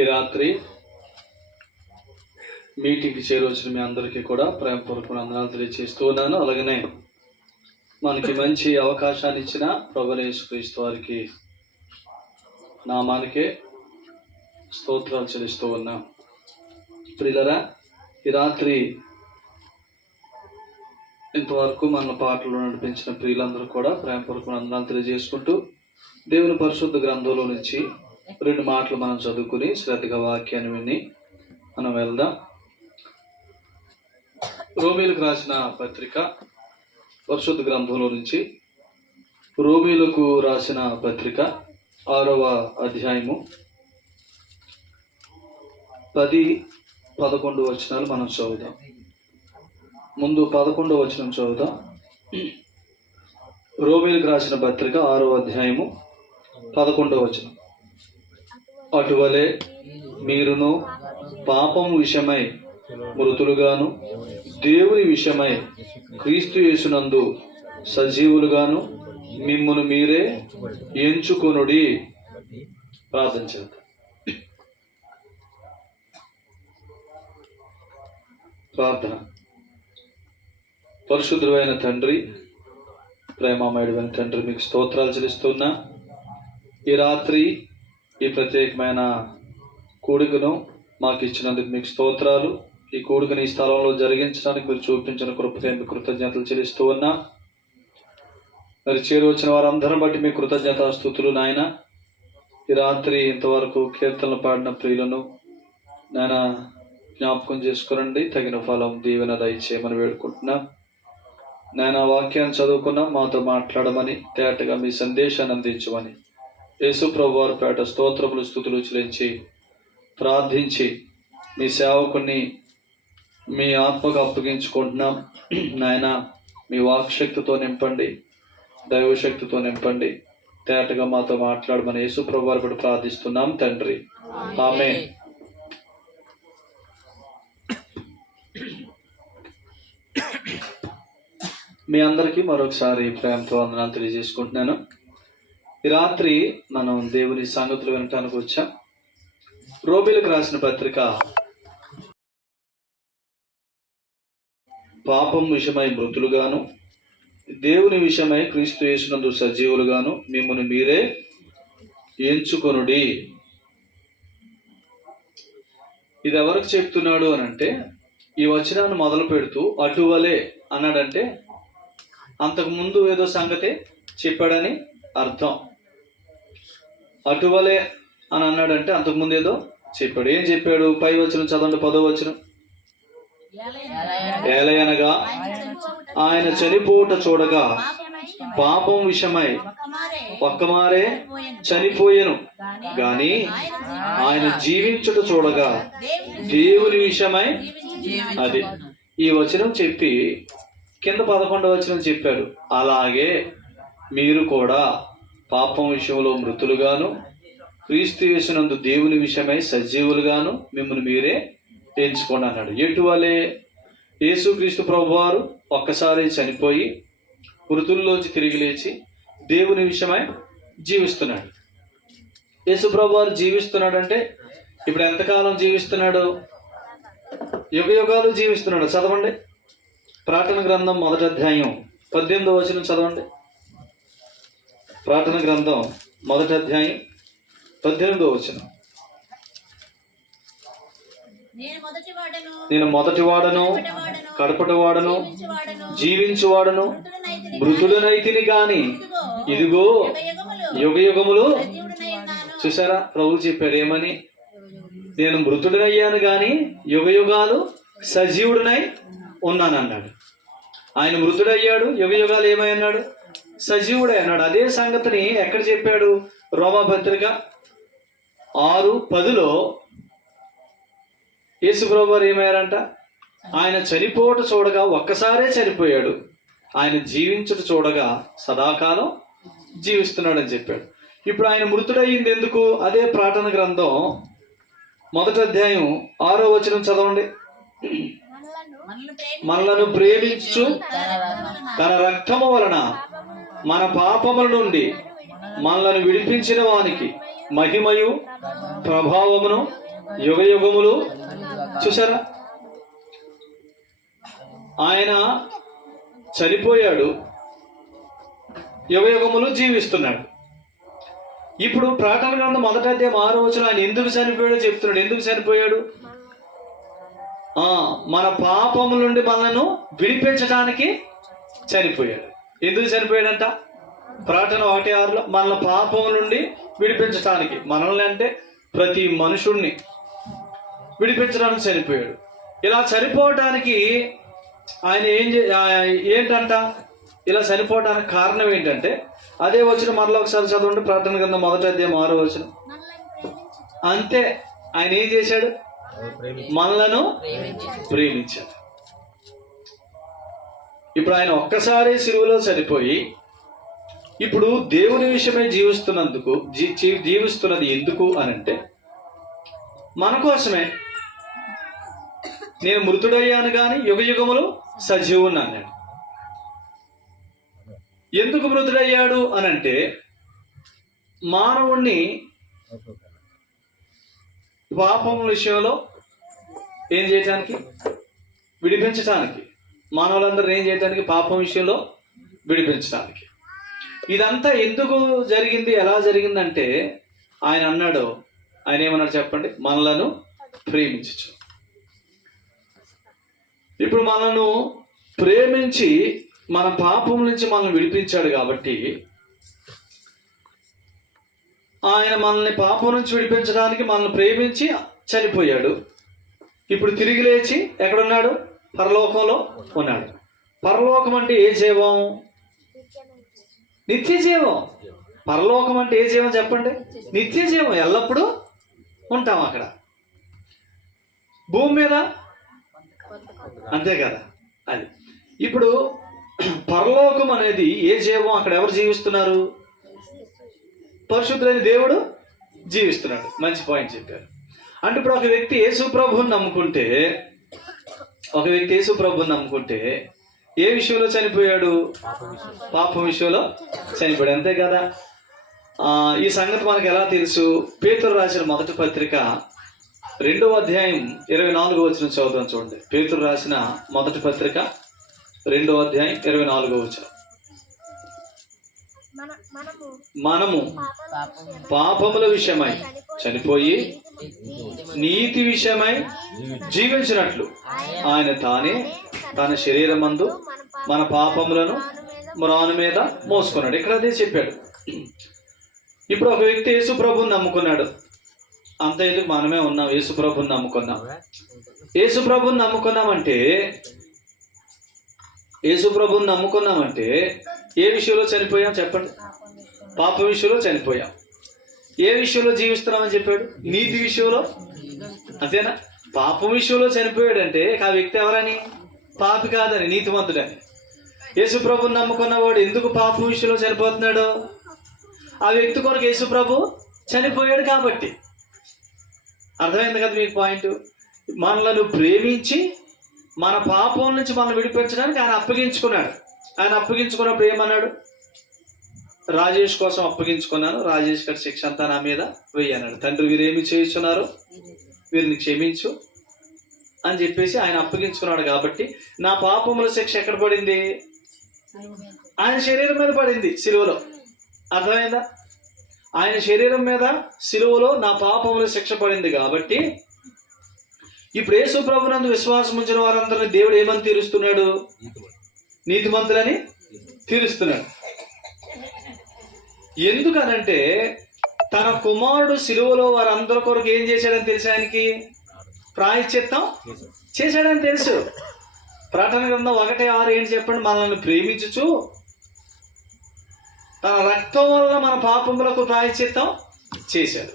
ఈ రాత్రి మీటింగ్కి చేరవచ్చిన మీ అందరికీ కూడా ప్రేమపూర్వక వందనాలు తెలియజేస్తూ ఉన్నాను. అలాగనే మనకి మంచి అవకాశాన్ని ఇచ్చిన ప్రభువైన యేసుక్రీస్తు వారికి నామానికే స్తోత్రాలు చెల్లిస్తూ ఉన్నాం. ప్రియులారా, ఈ రాత్రి ఇంతవరకు మన పాటలు నడిపించిన ప్రియులందరూ కూడా ప్రేమపూర్వక వందనాలు తెలియజేసుకుంటూ దేవుని పరిశుద్ధ గ్రంథంలో నుంచి 2 మాటలు మనం చదువుకుని శ్రద్ధగా వాక్యాన్ని విని మనం వెళ్దాం. రోమీలకు రాసిన పత్రిక పరిశుద్ధ గ్రంథంలో నుంచి రోమీలకు రాసిన పత్రిక 6వ అధ్యాయము 10-11 వచనాలు మనం చదువుదాం. ముందు 11వ వచనం చదువుదాం. రోమీలకు రాసిన పత్రిక 6వ అధ్యాయము 11వ వచనం. అటువలే మీరును పాపం విషయమై మృతులుగాను దేవుని విషయమై క్రీస్తు యేసునందు సజీవులుగాను మిమ్మును మీరే ఎంచుకొనుడి. ప్రార్థన చేద్దాం. ప్రార్థన. పరిశుద్ధుడైన తండ్రి, ప్రేమమయుడైన తండ్రి, మీకు స్తోత్రాలు చెల్లిస్తున్నా. ఈ రాత్రి ఈ ప్రత్యేకమైన కూడికను మాకు ఇచ్చినందుకు మీకు స్తోత్రాలు. ఈ కూడికను ఈ స్థలంలో జరిగించడానికి మీరు చూపించిన కృపకై మీకు కృతజ్ఞతలు చెల్లిస్తూ ఉన్నా. మరి చేరువచ్చిన వారందరం బట్టి మీ కృతజ్ఞత స్తుతులు నాయన. ఈ రాత్రి ఇంతవరకు కీర్తనలు పాడిన ప్రియులను నాయన జ్ఞాపకం చేసుకురండి. తగిన ఫలం దీవెన దయచేయమని వేడుకుంటున్నా. నాయన వాక్యాన్ని చదువుకున్నా మాతో మాట్లాడమని, తేటగా మీ సందేశాన్ని అందించమని యేసు ప్రభు వారి పేట స్తోత్రములు స్తుతులు చెల్లించి ప్రార్థించి మీ సేవకుని మీ ఆత్మకు అప్పగించుకుంటున్నాం. నాయన మీ వాక్శక్తితో నింపండి, దైవశక్తితో నింపండి, తేటగా మాతో మాట్లాడమని యేసు ప్రభు వారి పేట ప్రార్థిస్తున్నాం తండ్రి. ఆమేన్. మీ అందరికీ మరొకసారి ప్రేమతో వందనాలు తెలియజేసుకుంటున్నాను. ఈ రాత్రి మనం దేవుని సంగతులు వినటానికి వచ్చాం. రోమీలకు రాసిన పత్రిక పాపం విషయమై మృతులుగాను దేవుని విషయమై క్రీస్తు యేసునందు సజీవులుగాను మిమ్మల్ని మీరే ఎంచుకొనుడి. ఇది ఎవరికి చెప్తున్నాడు అని అంటే, ఈ వచనాన్ని మొదలు పెడుతూ అటువలే అన్నాడంటే అంతకు ముందు ఏదో సంగతి చెప్పాడని అర్థం. అటువలే అని అన్నాడంటే అంతకుముందు ఏదో చెప్పాడు. ఏం చెప్పాడు? పై వచనం చదవండి, 10వ వచనం. ఏలయనగా ఆయన చనిపోవుట చూడగా పాపం విషయమై ఒక్కమారే చనిపోయెను, గాని ఆయన జీవించుట చూడగా దేవుని విషయమై. అది ఈ వచనం చెప్పి కింద 11వ వచనం చెప్పాడు. అలాగే మీరు కూడా పాపం విషయంలో మృతులుగాను క్రీస్తు యేసునందు దేవుని విషయమై సజీవులుగాను మిమ్మల్ని మీరే ఎంచుకోండి అన్నాడు. ఎటువలే? యేసుక్రీస్తు ప్రభువారు ఒక్కసారి చనిపోయి మృతుల్లోంచి తిరిగి లేచి దేవుని విషయమై జీవిస్తున్నాడు. యేసు ప్రభువారు జీవిస్తున్నాడంటే ఇప్పుడు ఎంతకాలం జీవిస్తున్నాడు? యుగ యుగాలు జీవిస్తున్నాడు. చదవండి, ప్రకటన గ్రంథం 1వ అధ్యాయం 18వ వచనం చదవండి. ప్రకటన గ్రంథం 1వ అధ్యాయం 18వ వచనం. నేను మొదటి వాడను కడపటి వాడను జీవించువాడను మృతుడనైతిని గాని ఇదిగో యుగ యుగములు. చూసారా, ప్రభు చెప్పాడు ఏమని? నేను మృతుడనయ్యాను గాని యుగ యుగాలు సజీవుడినై ఉన్నానన్నాడు. ఆయన మృతుడయ్యాడు, యుగ యుగాలు ఏమై అన్నాడు? సజీవుడే అన్నాడు. అదే సంగతిని ఎక్కడ చెప్పాడు? రోమా పత్రిక 6:10లో యేసు ప్రభువారు ఏమయ్యారంట? ఆయన చనిపోవట చూడగా ఒక్కసారే చనిపోయాడు, ఆయన జీవించుట చూడగా సదాకాలం జీవిస్తున్నాడు అని చెప్పాడు. ఇప్పుడు ఆయన మృతుడయ్యింది ఎందుకు? అదే ప్రకటన గ్రంథం 1వ అధ్యాయం 6వ వచనం చదవండి. మనలను ప్రేమించు తన రక్తము వలన మన పాపముల నుండి మనలను విడిపించిన వానికి మహిమయు ప్రభావమును యుగ యుగములు. చూసారా, ఆయన చనిపోయాడు, యుగ యుగములు జీవిస్తున్నాడు. ఇప్పుడు ప్రకటన గ్రంథం 1వ అధ్యాయం 6వ వచనం ఆయన ఎందుకు చనిపోయాడో చెప్తున్నాడు. ఎందుకు చనిపోయాడు? మన పాపము నుండి మనను విడిపించడానికి చనిపోయాడు. ఎందుకు చనిపోయాడంట? ప్రకటన 1:6లో మన పాపము నుండి విడిపించడానికి, మనల్ని అంటే ప్రతి మనుషుణ్ణి విడిపించడానికి చనిపోయాడు. ఇలా చనిపోవటానికి ఆయన ఏంటంట, ఇలా చనిపోవడానికి కారణం ఏంటంటే, అదే వచ్చిన మరలా ఒకసారి చదవండి. ప్రకటన గ్రంథం 1వ అధ్యాయం 6వ వచనం. అంతే, ఆయన ఏం చేశాడు? మనలను ప్రేమించాడు. ఇప్పుడు ఆయన ఒక్కసారి సిలువలో చనిపోయి ఇప్పుడు దేవుని విషయమై జీవిస్తున్నది ఎందుకు అనంటే మన కోసమే. నేను మృతుడయ్యాను కానీ యుగ యుగములు సజీవుని అన్నాడు. ఎందుకు మృతుడయ్యాడు అనంటే మానవుణ్ణి పాపం విషయంలో ఏం చేయటానికి, విడిపించటానికి. మానవులందరూ ఏం చేయటానికి? పాపం విషయంలో విడిపించడానికి. ఇదంతా ఎందుకు జరిగింది, ఎలా జరిగిందంటే ఆయన అన్నాడు, ఆయన ఏమన్నాడు చెప్పండి? మనలను ప్రేమించు. ఇప్పుడు మనను ప్రేమించి మన పాపం నుంచి మనల్ని విడిపించాడు కాబట్టి ఆయన మనల్ని పాపం నుంచి విడిపించడానికి మనల్ని ప్రేమించి చనిపోయాడు. ఇప్పుడు తిరిగి లేచి ఎక్కడున్నాడు? పరలోకంలో ఉన్నాడు. పరలోకం అంటే ఏ జీవం? నిత్య జీవం. పరలోకం అంటే ఏ జీవం చెప్పండి? నిత్య జీవం. ఎల్లప్పుడూ ఉంటాం అక్కడ. భూమి మీద అంతే కదా. అది ఇప్పుడు పరలోకం అనేది ఏ జీవం? అక్కడ ఎవరు జీవిస్తున్నారు? పరిశుద్ధులైన దేవుడు జీవిస్తున్నాడు. మంచి పాయింట్ చెప్పారు. అంటే ఇప్పుడు ఒక వ్యక్తి యేసు ప్రభువుని నమ్ముకుంటే, ఏ విషయంలో చనిపోయాడు? పాపం విషయంలో చనిపోయాడు. అంతే కదా. ఈ సంగతి మనకు ఎలా తెలుసు? పేతురు రాసిన మొదటి పత్రిక 2వ అధ్యాయం 24వ వచనం చదువుతాం చూడండి. పేతురు రాసిన మొదటి పత్రిక 2వ అధ్యాయం 24వ వచనం. మనము పాపముల విషయమై చనిపోయి నీతి విషయమై జీవించినట్లు ఆయన తానే తన శరీరమందు మన పాపములను మ్రాను మీద మోసుకున్నాడు. ఇక్కడ అదే చెప్పాడు. ఇప్పుడు ఒక వ్యక్తి యేసు ప్రభువుని నమ్ముకున్నాడు. అంత ఎందుకు, మనమే ఉన్నాం. యేసు ప్రభువుని నమ్ముకున్నాం. యేసు ప్రభువుని నమ్ముకున్నామంటే ఏ విషయంలో చనిపోయాం చెప్పండి? పాప విషయంలో చనిపోయాం. ఏ విషయంలో జీవిస్తున్నామని చెప్పాడు? నీతి విషయంలో. అంతేనా? పాపం విషయంలో చనిపోయాడంటే ఆ వ్యక్తి ఎవరని? పాపి కాదని, నీతిమంతుడని. యేసు ప్రభువుని నమ్ముకున్నవాడు ఎందుకు పాపం విషయంలో చనిపోతున్నాడు? ఆ వ్యక్తి కొరకు యేసు ప్రభు చనిపోయాడు కాబట్టి. అర్థమైంది కదా మీకు పాయింట్? మనలను ప్రేమించి మన పాపం నుంచి మనం విడిపించడానికి ఆయన అప్పగించుకున్నాడు. ఆయన అప్పగించుకున్నప్పుడు ఏమన్నాడు? రాజేష్ కోసం అప్పగించుకున్నాను, రాజేష్ గారి శిక్ష అంతా నా మీద వెయ్యి అన్నాడు. తండ్రి వీరేమి చేస్తున్నారు, వీరిని క్షమించు అని చెప్పేసి ఆయన అప్పగించుకున్నాడు. కాబట్టి నా పాపముల శిక్ష ఎక్కడ పడింది? ఆయన శరీరం మీద పడింది, సిలువలో. అర్థమైందా? ఆయన శరీరం మీద సిలువలో నా పాపముల శిక్ష పడింది కాబట్టి ఇప్పుడు యేసు ప్రభునందు విశ్వాసం ఉంచిన వారందరినీ దేవుడు ఏమని తీరుస్తున్నాడు? నీతిమంతులని తీరుస్తున్నాడు. ఎందుకనంటే తన కుమారుడు సిలువలో వారందరి కొరకు ఏం చేశాడని తెలుసు. ఆయనకి ప్రాయశ్చిత్తం చేశాడని తెలుసు. ప్రకటన గ్రంథం 1:6 ఏంటి చెప్పండి? మనల్ని ప్రేమించుచు తన రక్తం వలన మన పాపములకు ప్రాయశ్చిత్తం చేశాడు.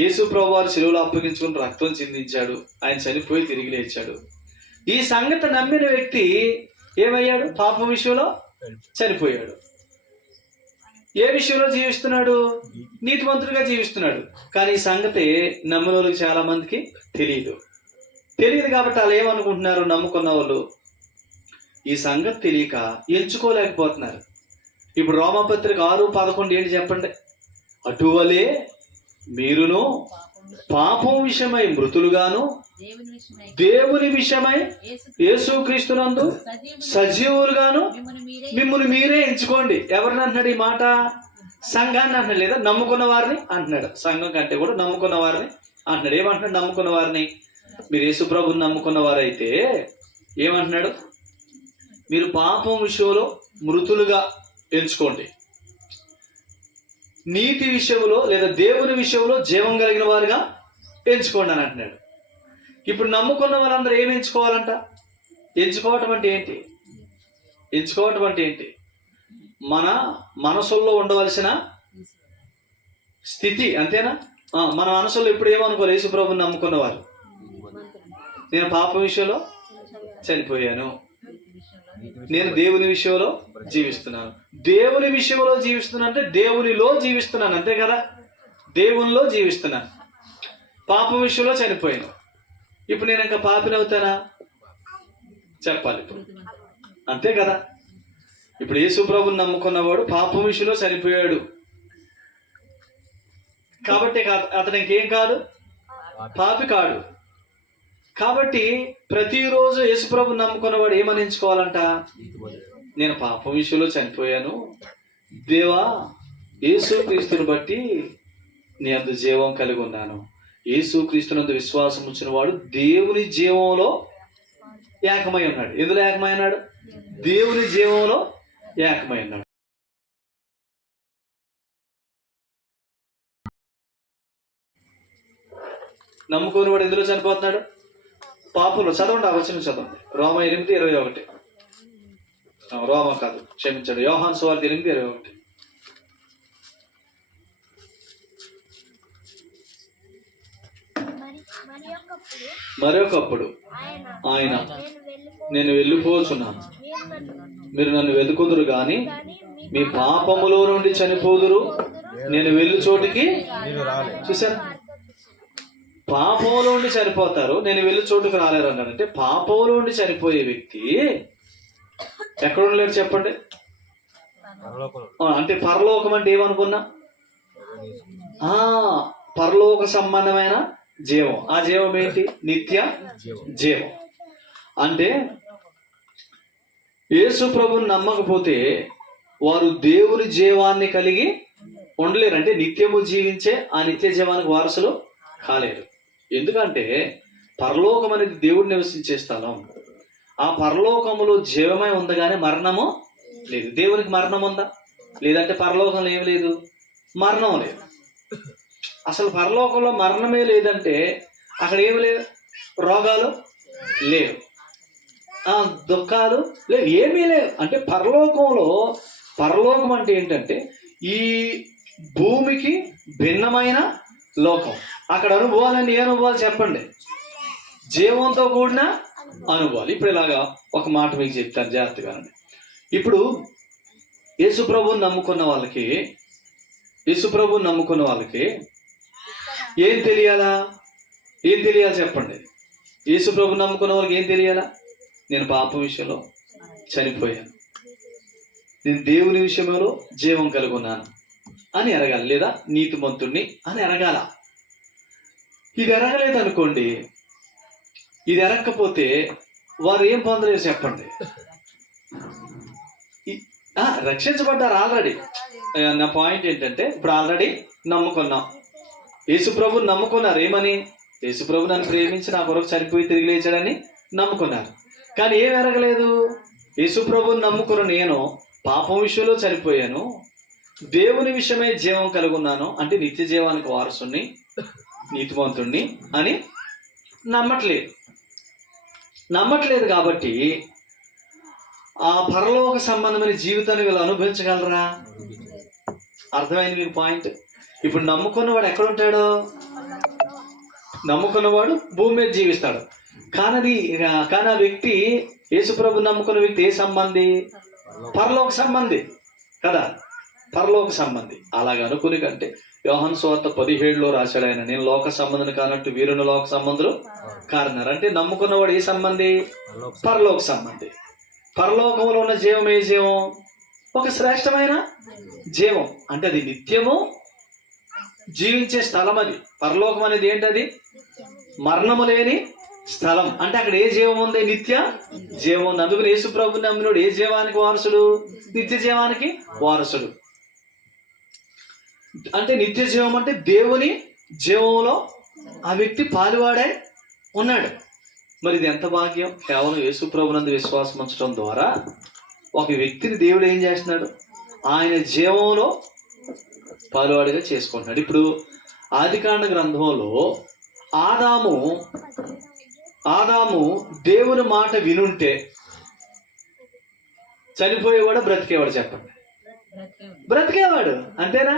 యేసు ప్రభు వారు సిలువలో అప్పగించుకుని రక్తం చిందించాడు. ఆయన చనిపోయి తిరిగి లేచాడు. ఈ సంగతి నమ్మిన వ్యక్తి ఏమయ్యాడు? పాపం విషయంలో చనిపోయాడు. ఏ విషయంలో జీవిస్తున్నాడు? నీతిమంతుడిగా జీవిస్తున్నాడు. కానీ ఈ సంగతి నమ్మిన వాళ్ళకి చాలా మందికి తెలియదు కాబట్టి వాళ్ళు ఏమనుకుంటున్నారు? నమ్ముకున్న వాళ్ళు ఈ సంగతి తెలియక ఎంచుకోలేకపోతున్నారు. ఇప్పుడు రోమాపత్రిక 6:11 ఏంటి చెప్పండి? అటువలే మీరును పాపం విషయమై మృతులుగాను దేవుని విషయమై యేసుక్రీస్తునందు సజీవులుగాను మిమ్మల్ని మీరే ఎంచుకోండి. ఎవరిని అంటున్నాడు ఈ మాట? సంఘాన్ని అంటున్నాడు, లేదా నమ్ముకున్న వారిని అంటున్నాడు. సంఘం కంటే కూడా నమ్ముకున్న వారిని అంటున్నాడు. ఏమంటున్నాడు? నమ్ముకున్న వారిని. మీరు యేసు ప్రభుని నమ్ముకున్న వారైతే ఏమంటున్నాడు? మీరు పాపం విషయంలో మృతులుగా ఎంచుకోండి, నీతి విషయంలో లేదా దేవుని విషయంలో జీవం కలిగిన వారుగా ఎంచుకోండి అని అంటున్నాడు. ఇప్పుడు నమ్ముకున్న వాళ్ళందరూ ఏమి ఎంచుకోవాలంట? ఎంచుకోవటం అంటే ఏంటి? ఎంచుకోవటం అంటే ఏంటి? మన మనసుల్లో ఉండవలసిన స్థితి, అంతేనా? మన మనసులో ఎప్పుడు ఏమనుకోవాలి? యేసు ప్రభుని నమ్ముకున్నవారు, నేను పాప విషయంలో చనిపోయాను, నేను దేవుని విషయంలో జీవిస్తున్నాను. దేవుని విషయంలో జీవిస్తున్నాను అంటే దేవునిలో జీవిస్తున్నాను, అంతే కదా? దేవునిలో జీవిస్తున్నాను. పాప విషయంలో చనిపోయాను. ఇప్పుడు నేను ఇంకా పాపిని అవుతానా? చెప్పాలి ఇప్పుడు, అంతే కదా? ఇప్పుడు యేసు ప్రభుని నమ్ముకున్నవాడు పాపం విషయంలో చనిపోయాడు కాబట్టి అతను ఇంకేం కాదు, పాపి కాడు. కాబట్టి ప్రతిరోజు యేసు ప్రభుని నమ్ముకున్నవాడు ఏమని ఎంచుకోవాలంట? నేను పాపం విషయంలో చనిపోయాను, దేవా యేసుక్రీస్తుని బట్టి నీ అందు జీవం కలిగి ఉన్నాను. యేసుక్రీస్తునందు విశ్వాసం ఉంచిన వాడు దేవుని జీవంలో ఏకమై ఉన్నాడు. ఎందులో ఏకమై ఉన్నాడు? దేవుని జీవంలో ఏకమై ఉన్నాడు. నమ్ముకోని వాడు ఎందులో చనిపోతున్నాడు? పాపంలో. చదవండి, ఆ వచనం చదవండి. రోమ 8:21. రోమ కాదు, క్షమించండి, యోహాను సువార్త 8:21. మరొకప్పుడు ఆయన, నేను వెళ్ళిపోతున్నాను, మీరు నన్ను వెతుకుదురు గాని మీ పాపములో నుండి చనిపోదురు, నేను వెళ్ళు చోటికి. చూసారా? పాపంలో ఉండి చనిపోతారు, నేను వెళ్ళి చోటుకు రాలేరు అన్నాడంటే పాపంలో ఉండి చనిపోయే వ్యక్తి ఎక్కడ ఉండలేడు చెప్పండి? అంటే పరలోకం అంటే ఏమనుకున్నా? పరలోక సంబంధమైన జీవం. ఆ జీవం ఏంటి? నిత్య జీవం. అంటే యేసు ప్రభుని నమ్మకపోతే వారు దేవుని జీవాన్ని కలిగి ఉండలేరు. అంటే నిత్యము జీవించే ఆ నిత్య జీవానికి వారసులు కాలేరు. ఎందుకంటే పరలోకం అనేది దేవుడు నివసించే స్థలం. ఆ పరలోకములో జీవమై ఉంది కానీ మరణము లేదు. దేవునికి మరణం ఉందా? లేదంటే పరలోకంలో ఏం లేదు, మరణం లేదు. అసలు పరలోకంలో మరణమే లేదంటే అక్కడ ఏమి లేవు, రోగాలు లేవు, దుఃఖాలు లేవు, ఏమీ లేవు. అంటే పరలోకం అంటే ఏంటంటే ఈ భూమికి భిన్నమైన లోకం. అక్కడ అనుభవాలన్నీ ఏ అనుభవాలు చెప్పండి? జీవంతో కూడిన అనుభవాలు. ఇప్పుడు ఇలాగా ఒక మాట మీకు చెప్తాను, జాగ్రత్తగా. ఇప్పుడు యేసు ప్రభువుని నమ్ముకున్న వాళ్ళకి ఏం తెలియాలా? ఏం తెలియాలి చెప్పండి? యేసు ప్రభువుని నమ్ముకున్న వాళ్ళకి ఏం తెలియాలా? నేను పాప విషయంలో చనిపోయాను, నేను దేవుని విషయంలో జీవం కలిగి ఉన్నాను అని ఎరగాలి, లేదా నీతిమంతుణ్ణి అని ఎరగాల. ఇది ఎరగలేదు అనుకోండి, ఇది ఎరగకపోతే వారు ఏం పొందలేరు చెప్పండి? రక్షించబడ్డారు ఆల్రెడీ. నా పాయింట్ ఏంటంటే ఇప్పుడు ఆల్రెడీ నమ్ముకున్నాం, యేసు ప్రభుని నమ్ముకున్నారు. ఏమని? యేసు ప్రభు నన్ను ప్రేమించి నా కొరకు చనిపోయి తిరిగి లేచాడని నమ్ముకున్నారు. కానీ ఏం ఎరగలేదు? యేసు ప్రభుని నమ్ముకున్న నేను పాపం విషయంలో చనిపోయాను, దేవుని విషయమై జీవం కలిగి ఉన్నాను, అంటే నిత్య జీవానికి వారసుని, నీతిమంతుణ్ణి అని నమ్మట్లేదు. కాబట్టి ఆ పరలోక సంబంధమైన జీవితాన్ని వీళ్ళు అనుభవించగలరా? అర్థమైంది మీకు పాయింట్? ఇప్పుడు నమ్ముకున్నవాడు ఎక్కడ ఉంటాడు? నమ్ముకున్నవాడు భూమి మీద జీవిస్తాడు. కానీ ఆ వ్యక్తి, యేసుప్రభు నమ్ముకున్న వ్యక్తి ఏ సంబంధి? పరలోక సంబంధి కదా, పరలోక సంబంధి. అలాగే అనుకుని కంటే యోహాను సువార్త 17లో రాశాడు ఆయన, నేను లోక సంబంధిని కానట్టు వీరుని లోక సంబంధులు కారన్నారు. అంటే నమ్ముకున్నవాడు ఏ సంబంధి? పరలోక సంబంధి. పరలోకంలో ఉన్న జీవం ఏ జీవం? ఒక శ్రేష్టమైన జీవం. అంటే అది నిత్యము జీవించే స్థలం అది. పరలోకం అనేది ఏంటది? మరణము లేని స్థలం. అంటే అక్కడ ఏ జీవం ఉంది? నిత్య జీవం ఉంది. అందుకని యేసు ప్రభుని నమ్మినోడు ఏ జీవానికి వారసుడు? నిత్య జీవానికి వారసుడు. అంటే నిత్య జీవం అంటే దేవుని జీవంలో ఆ వ్యక్తి పాలువాడే ఉన్నాడు. మరి ఇది ఎంత భాగ్యం! కేవలం యేసు ప్రభునందు విశ్వాసం ఉంచడం ద్వారా ఒక వ్యక్తిని దేవుడు ఏం చేస్తున్నాడు? ఆయన జీవంలో పాలువాడిగా చేసుకుంటున్నాడు. ఇప్పుడు ఆదికాండ గ్రంథంలో ఆదాము దేవుని మాట వినుంటే చనిపోయేవాడు బ్రతికేవాడు? చెప్పండి. బ్రతికేవాడు, అంతేనా?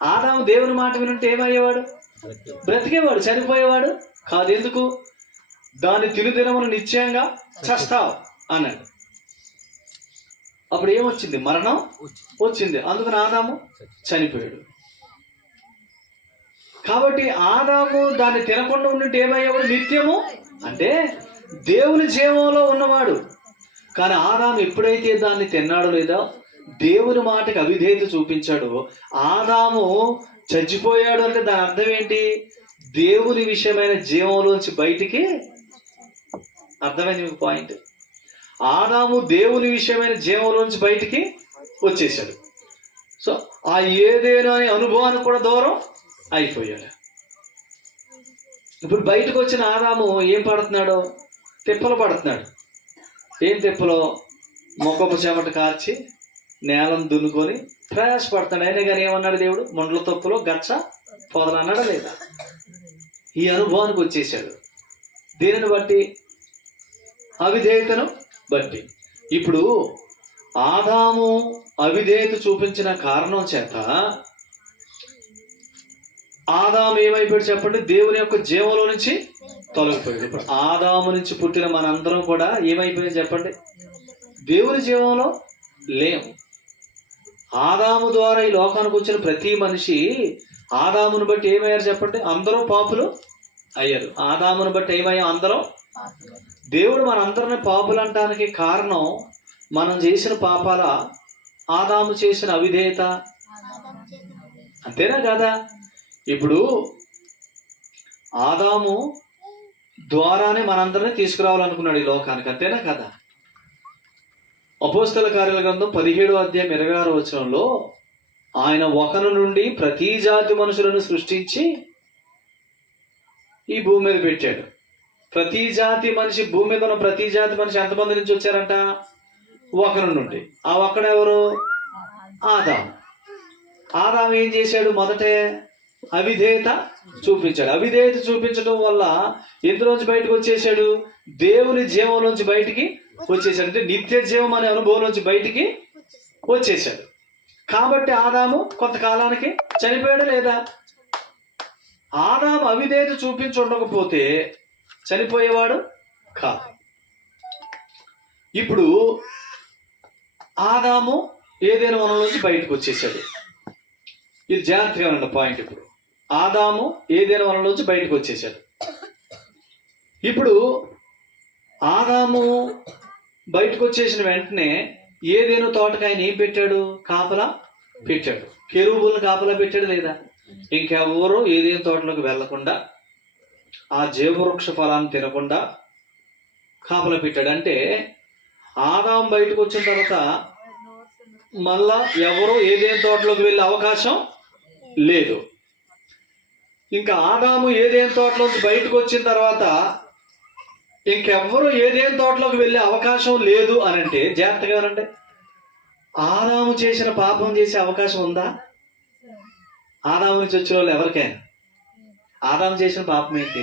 ఆదాము దేవుని మాట వినుంటే ఏమయ్యేవాడు? బ్రతికేవాడు. చనిపోయేవాడు కాదు. ఎందుకు? దాని తినుదినమును నిశ్చయంగా చస్తావు అన్నాడు. అప్పుడు ఏమొచ్చింది? మరణం వచ్చింది. అందుకని ఆదాము చనిపోయాడు. కాబట్టి ఆదాము దాన్ని తినకుండా ఉంటే ఏమయ్యేవాడు? నిత్యము, అంటే దేవుని జీవంలో ఉన్నవాడు. కానీ ఆదాము ఎప్పుడైతే దాన్ని తిన్నాడో లేదా దేవుని మాటకి అవిధేయత చూపించాడో ఆదాము చచ్చిపోయాడు. అంటే దాని అర్థం ఏంటి? దేవుని విషయమైన జీవంలోంచి బయటికి. అర్థమైంది మీకు పాయింట్? ఆదాము దేవుని విషయమైన జీవంలోంచి బయటికి వచ్చేసాడు. సో ఆ ఏదేనో అనే అనుభవానికి కూడా దూరం అయిపోయాడు. ఇప్పుడు బయటకు వచ్చిన ఆదాము ఏం పడుతున్నాడు? తిప్పలు పడుతున్నాడు. ఏం తిప్పలో? మొక్కపు చెమట కార్చి నేలను దున్నుకొని ప్రయాసపడుతున్నాడు. అయినా కానీ ఏమన్నాడు దేవుడు? మొండల తొప్పులో గచ్చ పొదలు అన్నాడా లేదా? ఈ అనుభవానికి వచ్చేసాడు. దీనిని బట్టి, అవిధేయతను బట్టి. ఇప్పుడు ఆదాము అవిధేయత చూపించిన కారణం చేత ఆదాము ఏమైపోయాడు చెప్పండి? దేవుని యొక్క జీవంలో నుంచి తొలగిపోయాడు. ఇప్పుడు ఆదాము నుంచి పుట్టిన మనందరం కూడా ఏమైపోయాం చెప్పండి? దేవుని జీవంలో లేము. ఆదాము ద్వారా ఈ లోకానికి వచ్చిన ప్రతి మనిషి ఆదామును బట్టి ఏమయ్యారు చెప్పండి? అందరూ పాపులు అయ్యారు. ఆదామును బట్టి ఏమయ్యాం? అందరం. దేవుడు మనందరినీ పాపులు అంటానికి కారణం మనం చేసిన పాపాల, ఆదాము చేసిన అవిధేయత, అంతేనా కదా? ఇప్పుడు ఆదాము ద్వారానే మనందరినీ తీసుకురావాలనుకున్నాడు ఈ లోకానికి, అంతేనా కదా? అపోస్తల కార్యాల గ్రంథం 17వ అధ్యాయం 26వ వచనంలో ఆయన ఒకను నుండి ప్రతి జాతి మనుషులను సృష్టించి ఈ భూమి మీద పెట్టాడు. ప్రతి జాతి మనిషి, భూమి మీద ఉన్న ప్రతి జాతి మనిషి ఎంతమంది నుంచి వచ్చారంట? ఒకను నుండి. ఆ ఒక్కడెవరు? ఆదాము. ఆదాము ఏం చేశాడు? మొదటే అవిధేయత చూపించాడు. అవిధేయత చూపించడం వల్ల ఎందులోంచి బయటకు వచ్చేసాడు? దేవుని జీవంలోంచి బయటికి వచ్చేసాడు. అంటే నిత్య జీవం అనే అనుభవంలోంచి బయటికి వచ్చేసాడు. కాబట్టి ఆదాము కొంతకాలానికి చనిపోయాడు లేదా? ఆదాము అవిధేయత చూపించి ఉండకపోతే చనిపోయేవాడు కాదు. ఇప్పుడు ఆదాము ఏదైనా వనంలోంచి బయటకు వచ్చేసాడు. ఇది జాగ్రత్తగా ఉన్న పాయింట్. ఇప్పుడు ఆదాము ఏదైనా వనంలోంచి బయటకు వచ్చేసాడు. ఇప్పుడు ఆదాము బయటకు వచ్చేసిన వెంటనే ఏదైనా తోటకి ఆయన ఏం పెట్టాడు? కాపలా పెట్టాడు. కెరూబులను కాపలా పెట్టాడు లేదా? ఇంకెవరు ఏదైనా తోటలోకి వెళ్లకుండా, ఆ జీవవృక్ష ఫలాన్ని తినకుండా కాపలా పెట్టాడు. అంటే ఆదాము బయటకు వచ్చిన తర్వాత మళ్ళా ఎవరు ఏదైనా తోటలోకి వెళ్ళే అవకాశం లేదు. ఇంకా ఆదాము ఏదైనా తోటలోకి బయటకు వచ్చిన తర్వాత ఇంకెవ్వరు ఏదైనా తోటలోకి వెళ్ళే అవకాశం లేదు అని అంటే, జాగ్రత్తగా అనండి, ఆదాము చేసిన పాపం చేసే అవకాశం ఉందా? ఆదాము నుంచి వచ్చిన వాళ్ళు ఎవరికైనా ఆదాము చేసిన పాపం ఏంటి?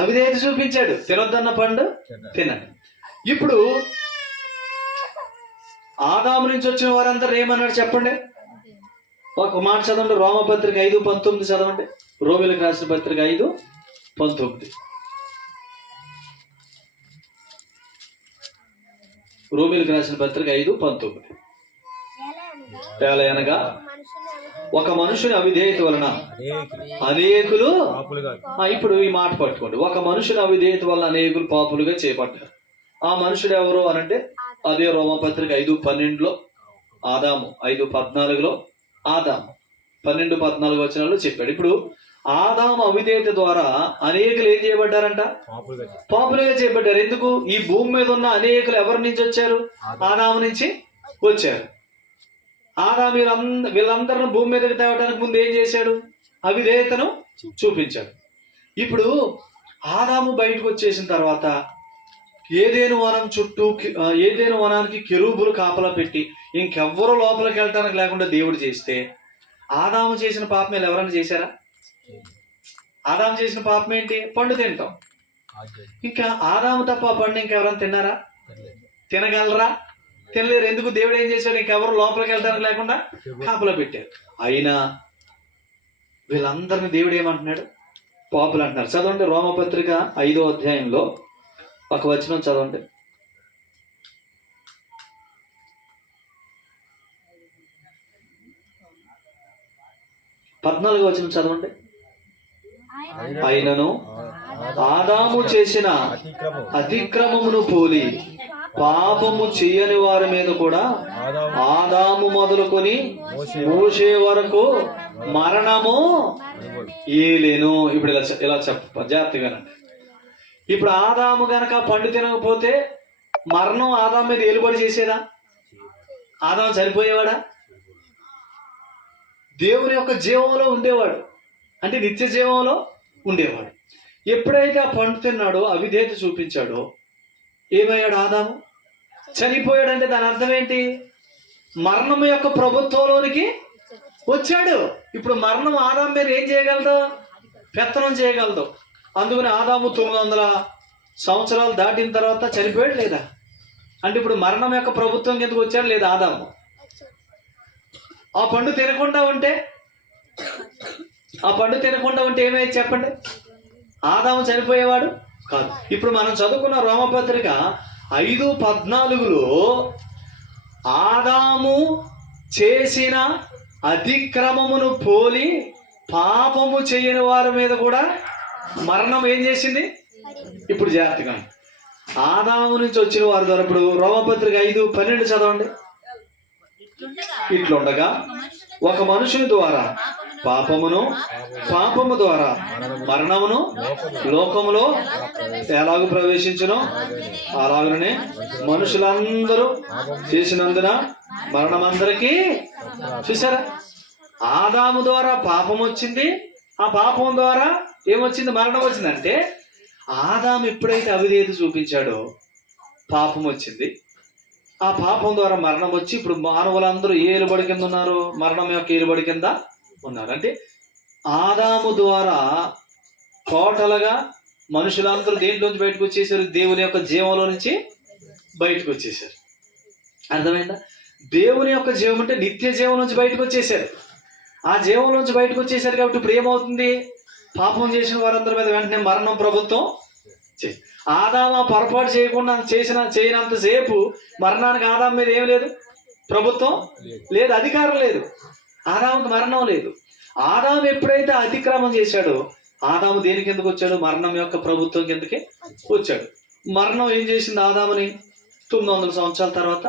అవిధేయత చూపించాడు. తినొద్దన్న పండు తినండి. ఇప్పుడు ఆదాము నుంచి వచ్చిన వారందరూ ఏమన్నాడు చెప్పండి? ఒక మాట చదవండి. రోమపత్రిక 5:19 చదవండి. రోమిలకు రాసిన పత్రిక 5:19. రోమిలకు రాసిన పత్రిక 5:19. అనగా ఒక మనుషుని అవిధేయత వలన అనేకులు, ఇప్పుడు ఈ మాట పట్టుకోండి, ఒక మనుషుని అవిధేయత వలన అనేకులు పాపులుగా చేపట్టారు. ఆ మనుషుడు ఎవరు అనంటే అదే రోమపత్రిక 5:12లో ఆదాము, 5:14లో ఆదాము. 12-14 వచనాల్లో చెప్పాడు. ఇప్పుడు ఆదాము అవిధేయత ద్వారా అనేకులు ఏం చేయబడ్డారంట? పాపులుగా చేయబడ్డారు. ఎందుకు? ఈ భూమి మీద ఉన్న అనేకులు ఎవరి నుంచి వచ్చారు? ఆదాము నుంచి వచ్చారు. ఆదాము వీళ్ళందరిని భూమి మీదకి తేవడానికి ముందు ఏం చేశాడు? అవిధేయతను చూపించాడు. ఇప్పుడు ఆదాము బయటకు వచ్చేసిన తర్వాత ఏదేను వనం చుట్టూ ఏదేను వనానికి కెరూబులు కాపలా పెట్టి ఇంకెవ్వరూ లోపలికి వెళ్ళటానికి లేకుండా దేవుడు చేస్తే ఆదాము చేసిన పాపం వీళ్ళు ఎవరైనా చేశారా? ఆదాము చేసిన పాపం ఏంటి? పండు తింటాం. ఇంకా ఆదాము తప్ప ఆ పండు ఇంకెవరైనా తిన్నారా? తినగలరా? తినలేరు. ఎందుకు? దేవుడు ఏం చేశాడు? ఇంకెవరు లోపలికి వెళ్ళడానికి లేకుండా కాపలా పెట్టారు. అయినా వీళ్ళందరినీ దేవుడు ఏమంటున్నాడు? పాపులు అంటున్నారు. చదవండి రోమపత్రిక 5వ అధ్యాయంలో ఒక వచనం చదవండి. 14వ వచనం చదవండి. అయినను ఆదాము చేసిన అతిక్రమమును పోలి పాపము చెయ్యని వారి మీద కూడా ఆదాము మొదలుకొని మోసే వరకు మరణము ఏలేను. ఇప్పుడు ఇలా జాగ్రత్తగా. ఇప్పుడు ఆదాము గనక పండు తినకపోతే మరణం ఆదాము మీద ఏలుబడి చేసేదా? ఆదాము చనిపోయేవాడా? దేవుని యొక్క జీవంలో ఉండేవాడు, అంటే నిత్య జీవంలో ఉండేవాడు. ఎప్పుడైతే ఆ పండు తిన్నాడో, అవిధేయత చూపించాడో, ఏమయ్యాడు? ఆదాము చనిపోయాడంటే దాని అర్థం ఏంటి? మరణం యొక్క ప్రభుత్వంలోనికి వచ్చాడు. ఇప్పుడు మరణం ఆదాము మీద ఏం చేయగలదు? పెత్తనం చేయగలదు. అందుకని ఆదాము 900 సంవత్సరాలు దాటిన తర్వాత చనిపోయాడు లేదా? అంటే ఇప్పుడు మరణం యొక్క ప్రభుత్వం కిందకు వచ్చాడు లేదా ఆదాము? ఆ పండు తినకుండా ఉంటే ఏమైంది చెప్పండి? ఆదాము చనిపోయేవాడు కాదు. ఇప్పుడు మనం చదువుకున్న రోమపత్రిక 5:14లో ఆదాము చేసిన అతిక్రమమును పోలి పాపము చేయని వారి మీద కూడా మరణం ఏం చేసింది? ఇప్పుడు జాగ్రత్తగా, ఆదాము నుంచి వచ్చిన వారి ద్వారా. ఇప్పుడు రోమపత్రిక 5:12 చదవండి. ఇట్లుండగా ఒక మనుషుని ద్వారా పాపము ద్వారా మరణమును లోకములో ఎలాగూ ప్రవేశించునో అలాగనే మనుషులందరూ చేసినందున మరణం అందరికీ. చూసారా? ఆదాము ద్వారా పాపం వచ్చింది, ఆ పాపం ద్వారా ఏమొచ్చింది? మరణం వచ్చిందంటే ఆదాము ఎప్పుడైతే అవిధేయత చూపించాడో పాపం వచ్చింది, ఆ పాపం ద్వారా మరణం వచ్చి ఇప్పుడు మానవులందరూ ఏ ఏలుబడి కింద ఉన్నారు? మరణం యొక్క ఏలుబడి కింద ఉన్నారు. అంటే ఆదాము ద్వారా టోటల్గా మనుషులందరూ దేంట్లోంచి బయటకు వచ్చేసారు? దేవుని యొక్క జీవంలో నుంచి బయటకు వచ్చేసారు. అర్థమైందా? దేవుని యొక్క జీవం అంటే నిత్య జీవం నుంచి బయటకు వచ్చేసారు. ఆ జీవం నుంచి బయటకు వచ్చేసారు కాబట్టి ఇప్పుడు ఏమవుతుంది? పాపం చేసిన వారందరి మీద వెంటనే మరణం ప్రభుత్వం. ఆదాము పొరపాటు చేయకుండా చేయనంతసేపు మరణానికి ఆదాము మీద ఏం లేదు? ప్రభుత్వం లేదు, అధికారం లేదు. ఆదాముకి మరణం లేదు. ఆదాము ఎప్పుడైతే అతిక్రమం చేశాడో ఆదాము దేని కిందకు వచ్చాడు? మరణం యొక్క ప్రభుత్వం కిందకి వచ్చాడు. మరణం ఏం చేసింది? ఆదాముని 900 సంవత్సరాల తర్వాత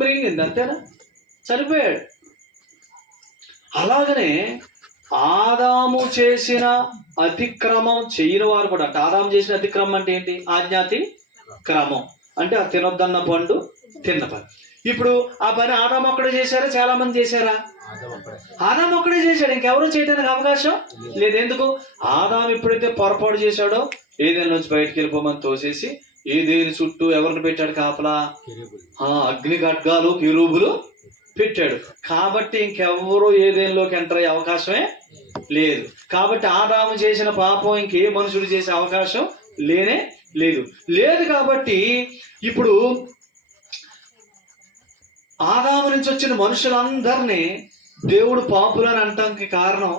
మృంగింది. అంతేనా? చనిపోయాడు. అలాగనే ఆదాము చేసిన అతిక్రమం చేయని వారు కూడా, అంటే ఆదాము చేసిన అతిక్రమం అంటే ఏంటి? ఆజ్ఞాతి క్రమం అంటే ఆ తినొద్దన్న పండు తిన్న పని. ఇప్పుడు ఆ పని ఆదాము ఒక్కడే చేశారా? చాలా మంది చేశారా? ఆదాము ఒక్కడే చేశాడు, ఇంకెవరూ చేయడానికి అవకాశం లేదు. ఎందుకు? ఆదాము ఎప్పుడైతే పొరపాటు చేశాడో ఏదేని నుంచి బయటకు వెళ్ళిపోమని తోసేసి ఏదేని చుట్టూ ఎవరిని పెట్టాడు కాపలా? అగ్ని ఖడ్గాలు కెరూబులు పెట్టాడు. కాబట్టి ఇంకెవ్వరూ ఏదేనిలోకి ఎంటర్ అయ్యే అవకాశమే లేదు. కాబట్టి ఆదాము చేసిన పాపం ఇంకే మనుషుడు చేసే అవకాశం లేదు. కాబట్టి ఇప్పుడు ఆదాము నుంచి వచ్చిన మనుషులందరినీ దేవుడు పాపులని అంటానికి కారణం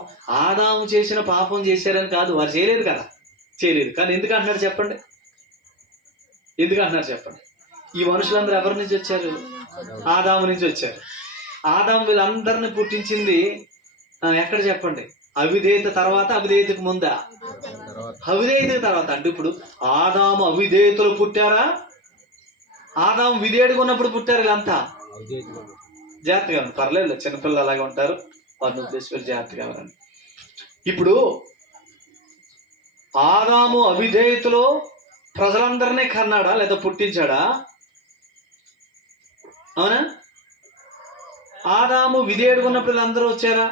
ఆదాము చేసిన పాపం చేశారని కాదు. వారు చేయలేదు కదా, చేయలేదు. కానీ ఎందుకు అంటున్నారు చెప్పండి? ఈ మనుషులందరూ ఎవరి నుంచి వచ్చారు? ఆదాము నుంచి వచ్చారు. ఆదాము వీళ్ళందరినీ పుట్టించింది ఎక్కడ చెప్పండి? అవిధేయత తర్వాత, అవిధేయతకు ముందా? అవిధేయతకు తర్వాత. అంటే ఇప్పుడు ఆదాము అవిధేయతలు పుట్టారా? ఆదాము విధేయుడుగా ఉన్నప్పుడు పుట్టారు వీళ్ళంతా? జాగ్రత్తగా పర్లేదు, చిన్నపిల్లలు అలాగే ఉంటారు, వారిని వదిలేసి మీరు జాగ్రత్తగా ఎవరండి. ఇప్పుడు ఆదాము అవిధేయతలో ప్రజలందరినీ కన్నాడా లేదా పుట్టించాడా? అవునా? ఆదాము విధేయుడు ఉన్నప్పుడు వీళ్ళందరూ వచ్చారా?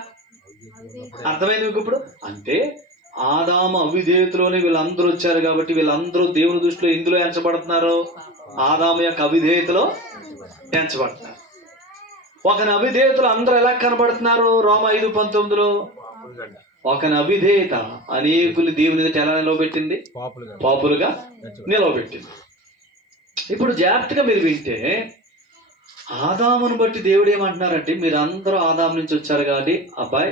అర్థమైంది మీకు ఇప్పుడు? అంటే ఆదాము అవిధేయతలోనే వీళ్ళందరూ వచ్చారు కాబట్టి వీళ్ళందరూ దేవుని దృష్టిలో ఇందులో ఎంచబడుతున్నారు, ఆదాము యొక్క అవిధేయతలో ఎంచబడుతున్నారు. ఒకని అవిధేయతలు అందరూ ఎలా కనబడుతున్నారు? రోమ 5:19 ఒకని అవిధేయత అనేకులు దేవుని ఎదుట ఎలా నిలవబెట్టింది? పాపులుగా నిలవబెట్టింది. ఇప్పుడు జాగ్రత్తగా మీరు వింటే ఆదామును బట్టి దేవుడు ఏమంటున్నారంటే, మీరందరూ ఆదాము నుంచి వచ్చారు కాబట్టి అబ్బాయి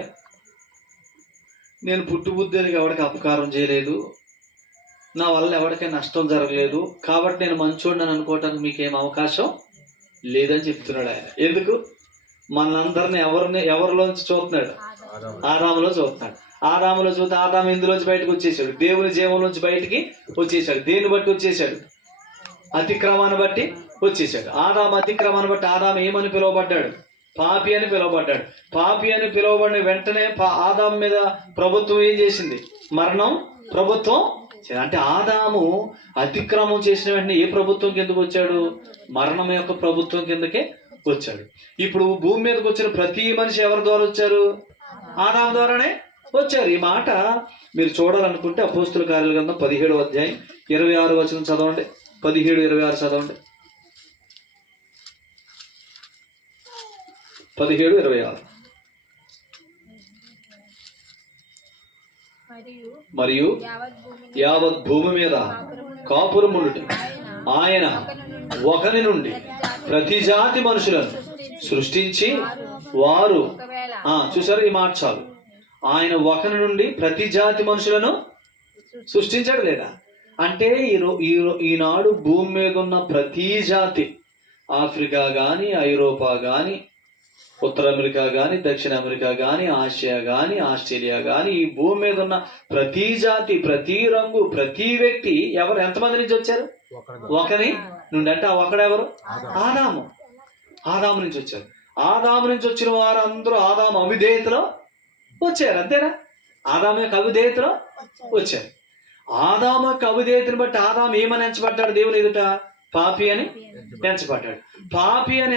నేను పుట్టుబుద్ధికి ఎవరికి అపకారం చేయలేదు, నా వల్ల ఎవరికైనా నష్టం జరగలేదు, కాబట్టి నేను మంచోడిని అని అనుకోవటానికి మీకేం అవకాశం లేదని చెప్తున్నాడు ఆయన. ఎందుకు? మనందరిని ఎవరిలోంచి చూస్తున్నాడు? ఆదాములో చూస్తున్నాడు. ఆదాములో చూస్తే ఆదాము ఇందులోంచి బయటకు వచ్చేసాడు, దేవుని జీవంలోంచి బయటికి వచ్చేసాడు. దేన్ని బట్టి వచ్చేసాడు? అతిక్రమాన్ని బట్టి వచ్చేసాడు. ఆదాము అతిక్రమాన్ని బట్టి ఆదాము ఏమని పిలువబడ్డాడు? పాపి అని పిలువబడ్డాడు. పాపి అని పిలువబడిన వెంటనే ఆదాము మీద ప్రభుత్వం ఏం చేసింది? మరణం ప్రభుత్వం. అంటే ఆదాము అతిక్రమం చేసిన వెంటనే ఏ ప్రభుత్వం కిందకు వచ్చాడు? మరణం యొక్క ప్రభుత్వం కిందకే వచ్చాడు. ఇప్పుడు భూమి మీదకి వచ్చిన ప్రతి మనిషి ఎవరి ద్వారా వచ్చారు? ఆదాము ద్వారానే వచ్చారు. ఈ మాట మీరు చూడాలనుకుంటే అపోస్తుల కార్యాల గ్రంథం 17వ అధ్యాయం 26వ వచనం చదవండి. 17:26 చదవండి. 17:26. మరియు యావత్ భూమి మీద కాపురముండుట ఆయన ఒకని నుండి ప్రతి జాతి మనుషులను సృష్టించి వారు చూసారు, ఈ మాట చాలు. ఆయన ఒకని నుండి ప్రతి జాతి మనుషులను సృష్టించాడు లేదా? అంటే ఈనాడు భూమి మీద ఉన్న ప్రతి జాతి, ఆఫ్రికా కానీ, ఐరోపా కానీ, ఉత్తర అమెరికా కానీ, దక్షిణ అమెరికా కానీ, ఆసియా కానీ, ఆస్ట్రేలియా కానీ, ఈ భూమి మీద ఉన్న ప్రతి జాతి, ప్రతి రంగు, ప్రతి వ్యక్తి ఎవరు ఎంతమంది నుంచి వచ్చారు? ఒకని నుండి. అంటే ఆ ఒకడెవరు? ఆదాము. ఆదాము నుంచి వచ్చారు. ఆదాము నుంచి వచ్చిన వారందరూ ఆదాము అవిధేయతలో వచ్చారు. అంతేనా? ఆదాము యొక్క అవిధేయతలో వచ్చారు. ఆదాము యొక్క అవిధేయతను బట్టి ఆదాము ఏమని ఎంచబడ్డాడు? దేవుని ఎదుట పాపి అని ఎంచబడ్డాడు. పాపి అని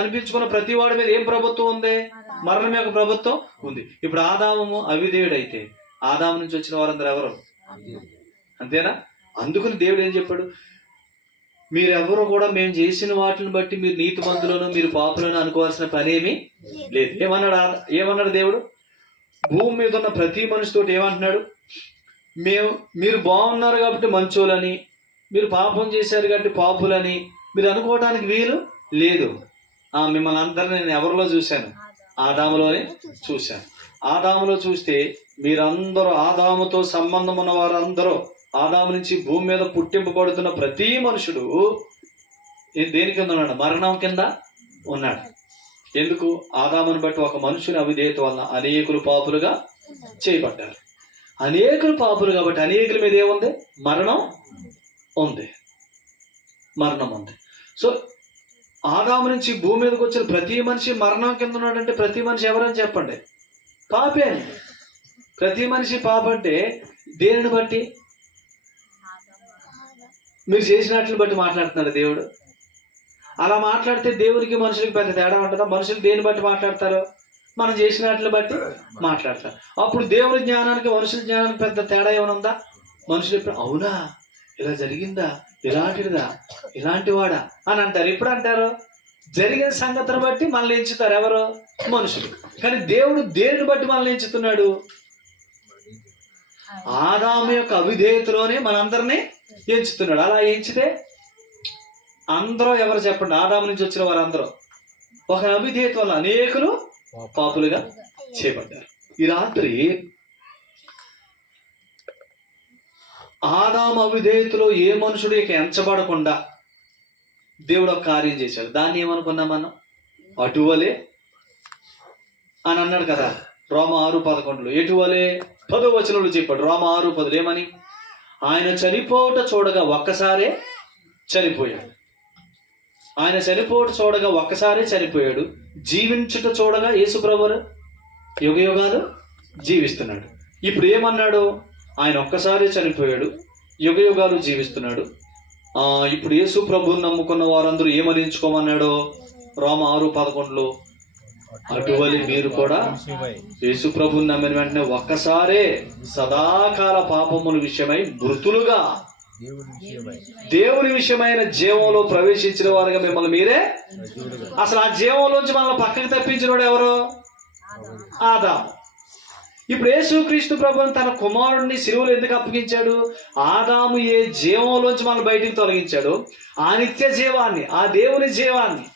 అనిపించుకున్న ప్రతి వాడి మీద ఏం ప్రభుత్వం ఉంది? మరణం యొక్క ప్రభుత్వం ఉంది. ఇప్పుడు ఆదాము అవిధేయుడైతే ఆదాము నుంచి వచ్చిన వారందరూ ఎవరు? అంతేనా? అందుకని దేవుడు ఏం చెప్పాడు? మీరెవరు కూడా మేము చేసిన వాటిని బట్టి మీరు నీతిమంతులను, మీరు పాపులను అనుకోవాల్సిన పనేమీ లేదు. ఏమన్నాడు దేవుడు? భూమి మీద ఉన్న ప్రతి మనిషితోటి ఏమంటున్నాడు? మీరు బాగున్నారు కాబట్టి మంచోళ్ళని, మీరు పాపం చేశారు కాబట్టి పాపులని మీరు అనుకోవటానికి వీలు లేదు. మిమ్మల్ని అందరినీ నేను ఎవరిలో చూశాను? ఆదాములోనే చూశాను. ఆదాములో చూస్తే మీరందరూ, ఆదాముతో సంబంధం ఉన్న వారందరూ, ఆదాము నుంచి భూమి మీద పుట్టింపబడుతున్న ప్రతి మనుషుడు దేని కింద ఉన్నాడు? మరణం కింద ఉన్నాడు. ఎందుకు? ఆదామును బట్టి ఒక మనుషుని అవిధేయత వలన అనేకులు పాపులుగా చేయబడ్డారు. అనేకులు పాపులు కాబట్టి అనేకుల మీద ఏముంది? మరణం ఉంది. మరణం ఉంది. సో ఆదాము నుంచి భూమి మీదకి వచ్చిన ప్రతి మనిషి మరణం కింద ఉన్నాడంటే ప్రతి మనిషి ఎవరని చెప్పండి? పాపే అని. ప్రతి మనిషి పాప అంటే దేనిని బట్టి? మీరు చేసినట్లు బట్టి మాట్లాడుతున్నాడు దేవుడు. అలా మాట్లాడితే దేవుడికి మనుషులకి పెద్ద తేడా ఉంటుందా? మనుషులు దేని బట్టి మాట్లాడతారు? మనం చేసినట్లు బట్టి మాట్లాడతారు. అప్పుడు దేవుడి జ్ఞానానికి మనుషుల జ్ఞానానికి పెద్ద తేడా ఏమైనా ఉందా? మనుషులు ఎప్పుడు అవునా, ఇలా జరిగిందా, ఇలాంటిదా, ఇలాంటి వాడా అని అంటారు. ఎప్పుడు అంటారు? జరిగిన సంగతిని బట్టి మనల్ని ఎంచుతారు. ఎవరు? మనుషులు. కానీ దేవుడు దేనిని బట్టి మనల్ని ఎంచుతున్నాడు? ఆదాము యొక్క అవిధేయతలోనే మనందరినీ ఎంచుతున్నాడు. అలా ఎంచితే అందరూ ఎవరు చెప్పండి? ఆదాము నుంచి వచ్చిన వారందరూ ఒక అవిధేయత వల్ల అనేకులు పాపులుగా చేయబడ్డారు. ఈ రాత్రి ఆదాము అవిధేయతలో ఏ మనుషుడు ఇక ఎంచబడకుండా దేవుడు ఒక కార్యం చేశాడు. దాన్ని ఏమనుకున్నాం మనం? అటువలే అని అన్నాడు కదా రోమ 6:11. ఎటువలే 10వ వచనంలో చెప్పాడు. రోమ 6:10 ఏమని? ఆయన చనిపోవట చూడగా ఒక్కసారే చనిపోయాడు. ఆయన చనిపోవట చూడగా ఒక్కసారే చనిపోయాడు. జీవించుట చూడగా యేసు ప్రభువు యుగ యుగాలు జీవిస్తున్నాడు. ఇప్పుడు ఏమన్నాడు? ఆయన ఒక్కసారే చనిపోయాడు, యుగ యుగాలు జీవిస్తున్నాడు. ఇప్పుడు యేసు ప్రభువుని నమ్ముకున్న వారందరూ ఏమని ఎంచుకోమన్నాడు? రోమ 6:11 అటువలి మీరు కూడా యేసు ప్రభువుని నమ్మిన వెంటనే ఒక్కసారే సదాకాల పాపముల విషయమై మృతులుగా దేవుని విషయమైన జీవంలో ప్రవేశించిన వారుగా మిమ్మల్ని మీరే. అసలు ఆ జీవంలోంచి మనల్ని పక్కకి తప్పించినోడు ఎవరు? ఆదాము. ఇప్పుడు యేసుక్రీస్తు ప్రభువుని తన కుమారుడిని శిలువలో ఎందుకు అప్పగించాడు? ఆదాము ఏ జీవంలోంచి మనం బయటికి తొలగించాడు, ఆ నిత్య జీవాన్ని, ఆ దేవుని జీవాన్ని,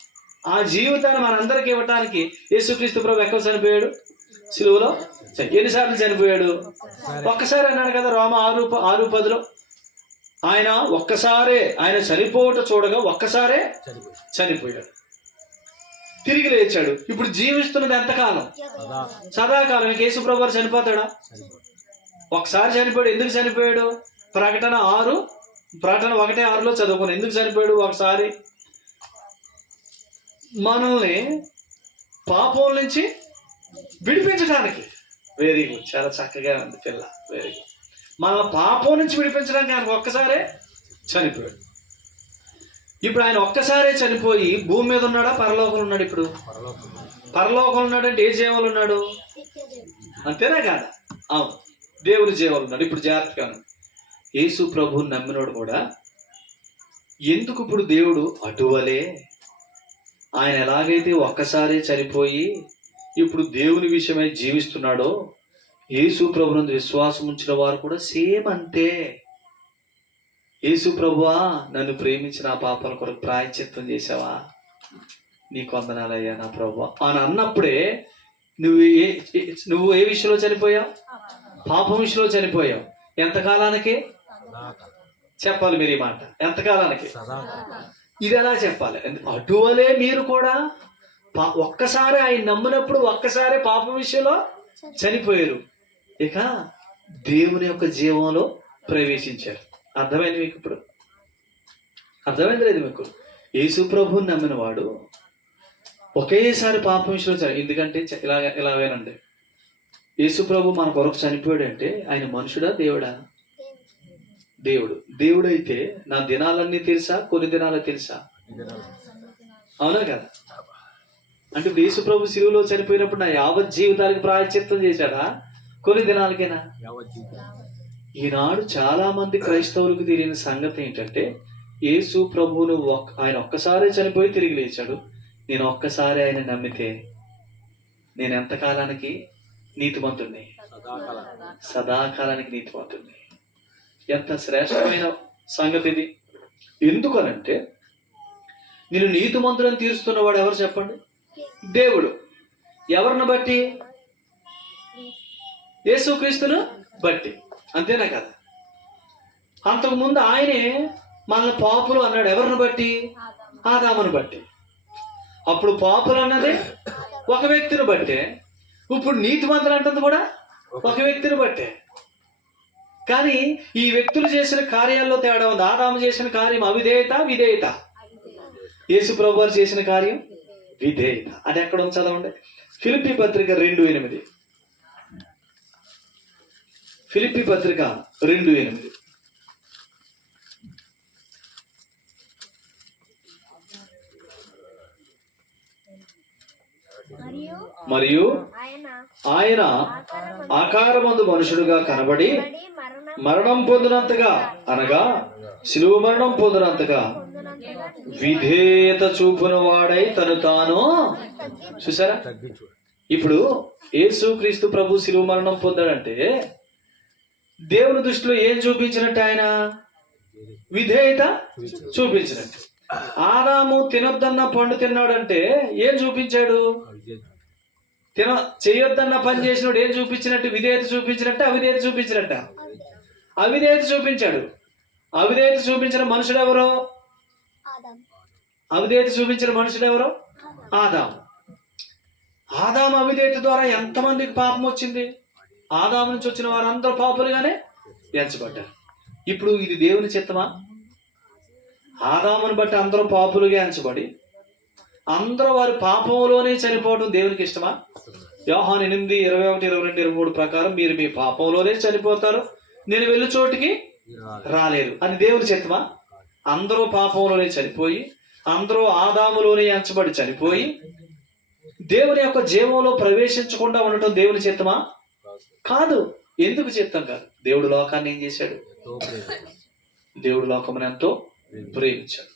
ఆ జీవితాన్ని మనందరికి ఇవ్వటానికి యేసుక్రీస్తు ప్రభు ఎక్కడ చనిపోయాడు? శిలువలో. ఎన్నిసార్లు చనిపోయాడు? ఒక్కసారి అన్నాడు కదా రోమ 6:10. ఆయన ఒక్కసారే, ఆయన చనిపోవట చూడగా ఒక్కసారే చనిపోయాడు, తిరిగి లేచాడు. ఇప్పుడు జీవిస్తున్నది ఎంతకాలం? సదాకాలం. యేసు ప్రభువు చనిపోతాడా? ఒకసారి చనిపోయాడు. ఎందుకు చనిపోయాడు? ప్రకటన 1:6 చదువుకుని ఎందుకు చనిపోయాడు? ఒకసారి మనల్ని పాపం నుంచి విడిపించడానికి. వెరీ గుడ్, చాలా చక్కగా ఉంది పిల్ల, వెరీ గుడ్. మన పాపం నుంచి విడిపించడానికి ఆయన ఒక్కసారే చనిపోయాడు. ఇప్పుడు ఆయన ఒక్కసారే చనిపోయి భూమి మీద ఉన్నాడా, పరలోకంలో ఉన్నాడు? ఇప్పుడు పరలోకంలో ఉన్నాడంటే ఏ జీవాలు ఉన్నాడు? అంతేనా కాదా? అవును, దేవుని జీవాలు ఉన్నాడు. ఇప్పుడు జాగ్రత్తగా యేసు ప్రభువుని నమ్మినోడు కూడా ఎందుకు ఇప్పుడు దేవుడు అటువలే ఆయన ఎలాగైతే ఒక్కసారి చనిపోయి ఇప్పుడు దేవుని విషయమై జీవిస్తున్నాడో, యేసు ప్రభువునందు విశ్వాసం ఉంచిన వారు కూడా సేమ్ అంతే. యేసు ప్రభువా, నన్ను ప్రేమించి నా పాపాల కొరకు ప్రాయశ్చిత్తం చేసావా, నీకు వందనాలయ్యా నా ప్రభువా అని అన్నప్పుడే నువ్వు ఏ విషయంలో చనిపోయావు? పాపం విషయంలో చనిపోయావు. ఎంతకాలానికి చెప్పాలి మీరు ఈ మాట? ఎంతకాలానికి? ఇది ఎలా చెప్పాలి? అటువలే మీరు కూడా ఒక్కసారి ఆయన నమ్మినప్పుడు ఒక్కసారి పాపం విషయంలో చనిపోయారు, ఇక దేవుని యొక్క జీవంలో ప్రవేశించారు. అర్థమైంది మీకు? ఇప్పుడు అర్థమైంది లేదు మీకు? యేసు ప్రభువుని నమ్మిన వాడు ఒకేసారి పాపం విషయంలో ఎందుకంటే ఇలాగేనండి, యేసు ప్రభు మన కొరకు చనిపోయాడు అంటే ఆయన మనుషుడా దేవుడా? దేవుడు. దేవుడైతే నా దినాలన్నీ తెలుసా, కొన్ని దినాలు తెలుసా? అవునా కదా? అంటే ఇప్పుడు యేసు ప్రభు శిలువలో చనిపోయినప్పుడు నా యావత్ జీవితానికి ప్రాయశ్చిత్తం చేశాడా, కొన్ని దినాలకేనా? ఈనాడు చాలా మంది క్రైస్తవులకు తెలియని సంగతి ఏంటంటే, యేసు ప్రభువును ఆయన ఒక్కసారి చనిపోయి తిరిగి లేచాడు, నేను ఒక్కసారి ఆయన నమ్మితే నేను ఎంతకాలానికి నీతిమంతుడిని? సదాకాలానికి నీతిమంతుడిని. ఎంత శ్రేష్టమైన సంగతి ఇది! ఎందుకనంటే నేను నీతిమంతుడని తీరుస్తున్నవాడు ఎవరు చెప్పండి? దేవుడు. ఎవరిని బట్టి? యేసుక్రీస్తును బట్టి. అంతేనా కదా? అంతకుముందు ఆయనే మనల్ని పాపులు అన్నాడు. ఎవరిని బట్టి? ఆదామును బట్టి. అప్పుడు పాపులు అన్నది ఒక వ్యక్తిని బట్టే, ఇప్పుడు నీతిమంతులు అంటుంది కూడా ఒక వ్యక్తిని బట్టే. కానీ ఈ వ్యక్తులు చేసిన కార్యాల్లో తేడా ఉంది. ఆదాము చేసిన కార్యం అవిధేయత, విధేయత. యేసు ప్రభు వారు చేసిన కార్యం విధేయత. అది ఎక్కడ ఉంది చదవండి. ఫిలిప్పీ పత్రిక 2:8. ఫిలిప్పీ పత్రిక 2:8. మరియు ఆయన ఆకారమందు మనుషుడుగా కనబడి మరణం పొందినంతగా, అనగా శిలువ మరణం పొందినంతగా విధేయత చూపున వాడై తను తాను. చూసారా? ఇప్పుడు యేసుక్రీస్తు ప్రభు శిలువ మరణం పొందాడంటే దేవుని దృష్టిలో ఏం చూపించినట్టు? ఆయన విధేయత చూపించినట్టు. ఆదాము తినొద్దన్న పండు తిన్నాడంటే ఏం చూపించాడు? చేయొద్దన్న పని చేసినోడు ఏం చూపించినట్టు? విధేయత చూపించినట్టు, అవిధేయత చూపించినట్ట? అవిధేయత చూపించాడు. అవిధేయత చూపించిన మనుషుడు ఎవరు? అవిధేయత చూపించిన మనుషుడు ఎవరు? ఆదాము. ఆదాము అవిధేయత ద్వారా ఎంతమందికి పాపం వచ్చింది? ఆదాము నుంచి వచ్చిన వారందరూ పాపులుగానే ఎంచబడ్డారు. ఇప్పుడు ఇది దేవుని చిత్తమా? ఆదామును బట్టి అందరూ పాపులుగా ఎంచబడి అందరూ వారి పాపంలోనే చనిపోవడం దేవునికి ఇష్టమా? యోహాను 8:21-22-23 ప్రకారం మీరు మీ పాపంలోనే చనిపోతారు, నేను వెళ్ళే చోటికి రాలేరు అని దేవుని చిత్తమా? అందరూ పాపంలోనే చనిపోయి అందరూ ఆదాములోనే ఎంచబడి చనిపోయి దేవుని యొక్క జీవంలో ప్రవేశించకుండా ఉండటం దేవుని చిత్తమా? కాదు. ఎందుకు చిత్తం కాదు? దేవుడు లోకాన్ని ఏం చేశాడు? దేవుడు లోకమును ఎంతో ప్రేమించాడు.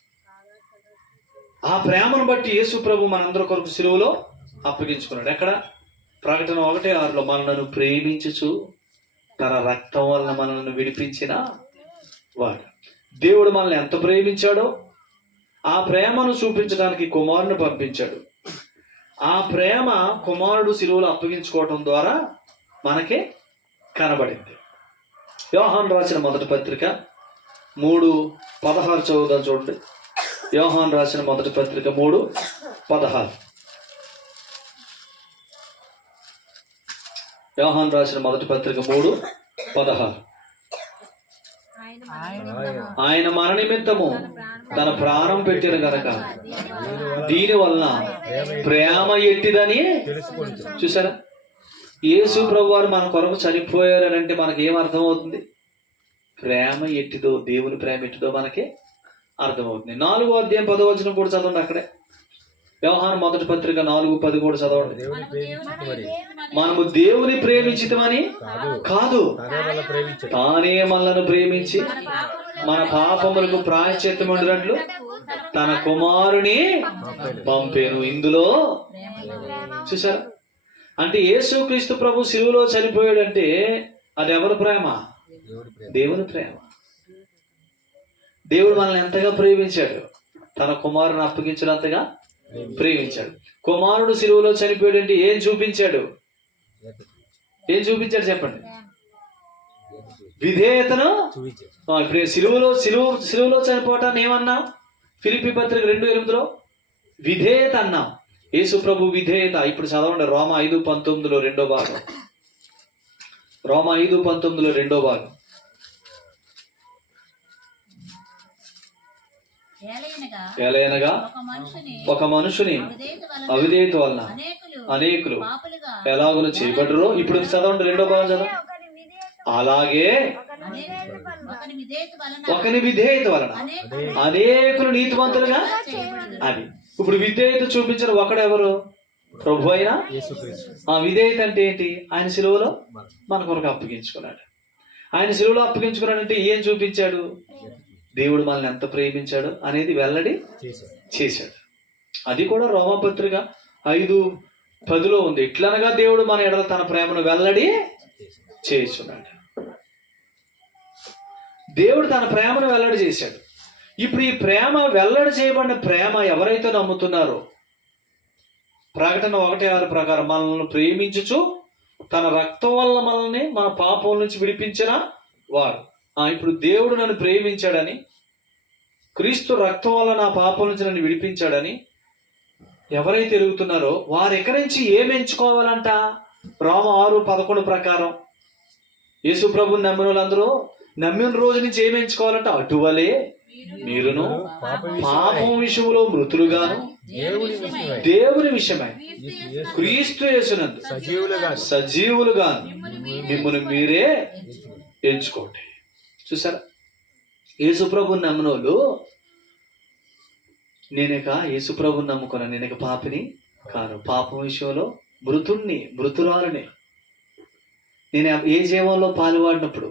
ఆ ప్రేమను బట్టి యేసు ప్రభు మనందరి కొరకు సిలువలో అప్పగించుకున్నాడు. ఎక్కడ? ప్రకటన 1:6 మనలను ప్రేమించుచు తన రక్తం వలన మనల్ని విడిపించిన వాడు. దేవుడు మనల్ని ఎంత ప్రేమించాడో ఆ ప్రేమను చూపించడానికి కుమారుని పంపించాడు. ఆ ప్రేమ కుమారుడు సిలువలో అప్పగించుకోవటం ద్వారా మనకి కనబడింది. యోహాను రాసిన మొదటి పత్రిక 3:16 చదువుదాం చూడండి. యోహాను రాసిన మొదటి పత్రిక 3:16. యోహాను రాసిన మొదటి పత్రిక 3:16. ఆయన మన నిమిత్తము తన ప్రాణం పెట్టిన గనక దీని వలన ప్రేమ ఎట్టిదని చూసారా? యేసు ప్రభు వారు మన కొరకు చనిపోయారు అంటే మనకి ఏం అర్థమవుతుంది? ప్రేమ ఎట్టిదో, దేవుని ప్రేమ ఎట్టిదో మనకి అర్థమవుతుంది. 4వ అధ్యాయం 10వ వచనం కూడా చదవండి. అక్కడే యోహాను మొదటి పత్రిక 4:10 కూడా చదవండి. మనము దేవుని ప్రేమించితమని కాదు, తానే మనలను ప్రేమించి మన పాపములకు ప్రాయశ్చిత్తముండినట్లు తన కుమారుని పంపేను. ఇందులో చూసారా? అంటే యేసుక్రీస్తు ప్రభు సిలువలో చనిపోయాడంటే అది ఎవరి ప్రేమ? దేవుని ప్రేమ. దేవుడు మనల్ని ఎంతగా ప్రేమించాడు? తన కుమారుని అప్పగించినంతగా ప్రేమించాడు. కుమారుడు సిలువలో చనిపోయాడంటే ఏం చూపించాడు? ఏం చూపించాడు చెప్పండి? విధేయతను. ఇప్పుడు సిలువలో చనిపోవటాన్ని ఏమన్నాం? ఫిలిప్పీ పత్రిక 2:8 విధేయత అన్నాం. యేసు ప్రభు విధేయత. ఇప్పుడు చదవండి రోమా 5:19 రెండో భాగం. రోమా 5:19 రెండో భాగం. ఏలయనగా ఒక మనుషుని అవిధేయత వలన అనేకులు ఎలాగో చేయబడరు. ఇప్పుడు చదవండి రెండో భాగం చదవండి. అలాగే ఒకని విధేయత వలన అనేకులు నీతిమంతులుగా. అది ఇప్పుడు విధేయత చూపించిన ఒకడెవరు? ప్రభు అయినా. ఆ విధేయత అంటే ఏంటి? ఆయన సిలువలో మన కొరకు అప్పగించుకున్నాడు. ఆయన సిలువలో అప్పగించుకున్నాడంటే ఏం చూపించాడు? దేవుడు మనల్ని ఎంత ప్రేమించాడు అనేది వెల్లడి చేశాడు. అది కూడా రోమపత్రిక 5:10 ఉంది. ఇట్లనగా దేవుడు మన ఎడల తన ప్రేమను వెల్లడి చేస్తున్నాడు. దేవుడు తన ప్రేమను వెల్లడి చేశాడు. ఇప్పుడు ఈ ప్రేమ వెల్లడి చేయబడిన ప్రేమ ఎవరైతే నమ్ముతున్నారో, ప్రకటన 1:6 ప్రకారం మనల్ని ప్రేమించుచు తన రక్తం వల్ల మనల్ని మన పాపం నుంచి విడిపించిన వాడు. ఇప్పుడు దేవుడు నన్ను ప్రేమించాడని, క్రీస్తు రక్తం వల్ల నా పాపం నుంచి నన్ను విడిపించాడని ఎవరైతే ఎరుగుతున్నారో వారు ఎక్కడి నుంచి ఏమి ఎంచుకోవాలంట? రోమ 6:11 ప్రకారం యేసు ప్రభుని నమ్మిన వాళ్ళందరూ నమ్మిన రోజు నుంచి ఏమి ఎంచుకోవాలంట? అటువలే మీరును పాపం విషయంలో మృతులుగాను దేవుని విషయమై క్రీస్తు యేసునందు సజీవులుగాను మిమ్మల్ని మీరే ఎంచుకోండి. చూసారా? యేసు ప్రభుని నమ్మిన వాళ్ళు యేసు ప్రభుని నమ్ముకున్నాను, నేను పాపిని కాను, పాపం విషయంలో మృతురాలని. నేను ఏ జీవంలో పాలువాడినప్పుడు?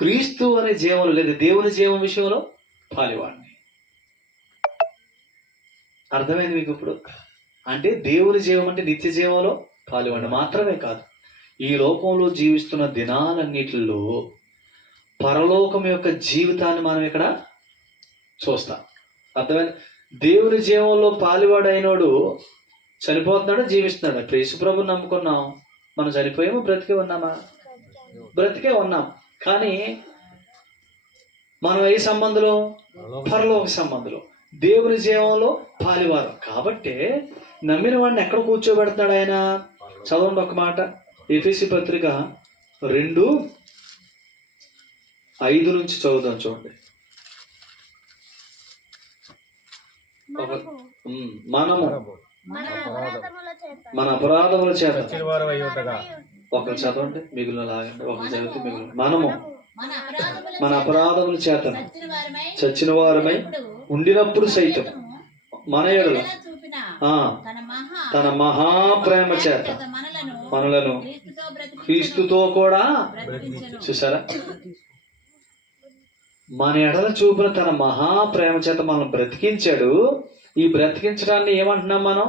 క్రీస్తు అనే జీవంలో, లేదా దేవుని జీవం విషయంలో పాలువాడిని. అర్థమైంది మీకు ఇప్పుడు? అంటే దేవుని జీవం అంటే నిత్య జీవంలో పాలువాడిని మాత్రమే కాదు, ఈ లోకంలో జీవిస్తున్న దినాలన్నిటిలో పరలోకం యొక్క జీవితాన్ని మనం ఇక్కడ చూస్తాం. అర్థమైంది? దేవుని జీవంలో పాలువాడైనోడు చనిపోతున్నాడు, జీవిస్తున్నాడు. ఇప్పుడు యేసుప్రభుని నమ్ముకున్నాం, మనం చనిపోయాము, బ్రతికే ఉన్నామా? బ్రతికే ఉన్నాం. కానీ మనం ఏ సంబంధంలో? పరలోక సంబంధంలో, దేవుని జీవంలో పాలువారు. కాబట్టి నమ్మిన వాడిని ఎక్కడ కూర్చోబెడతాడు ఆయన? చదవండి ఒక మాట, ఎఫెసీ పత్రిక 2:5 నుంచి చదువుదాం చూడండి. మనము మన అపరాధముల చేత ఒకరు చదవండి, మిగిలిన లాగండి, ఒకరు చదివితే మిగిలిన. మనము మన అపరాధముల చేత చచ్చిన వారమై ఉండినప్పుడు సైతం మన ఎడల తన మహాప్రేమ చేత మనలను క్రీస్తుతో కూడా, చూసారా, మన ఎడల చూపిన తన మహాప్రేమ చేత మనల్ని బ్రతికించాడు. ఈ బ్రతికించడాన్ని ఏమంటున్నాం మనం?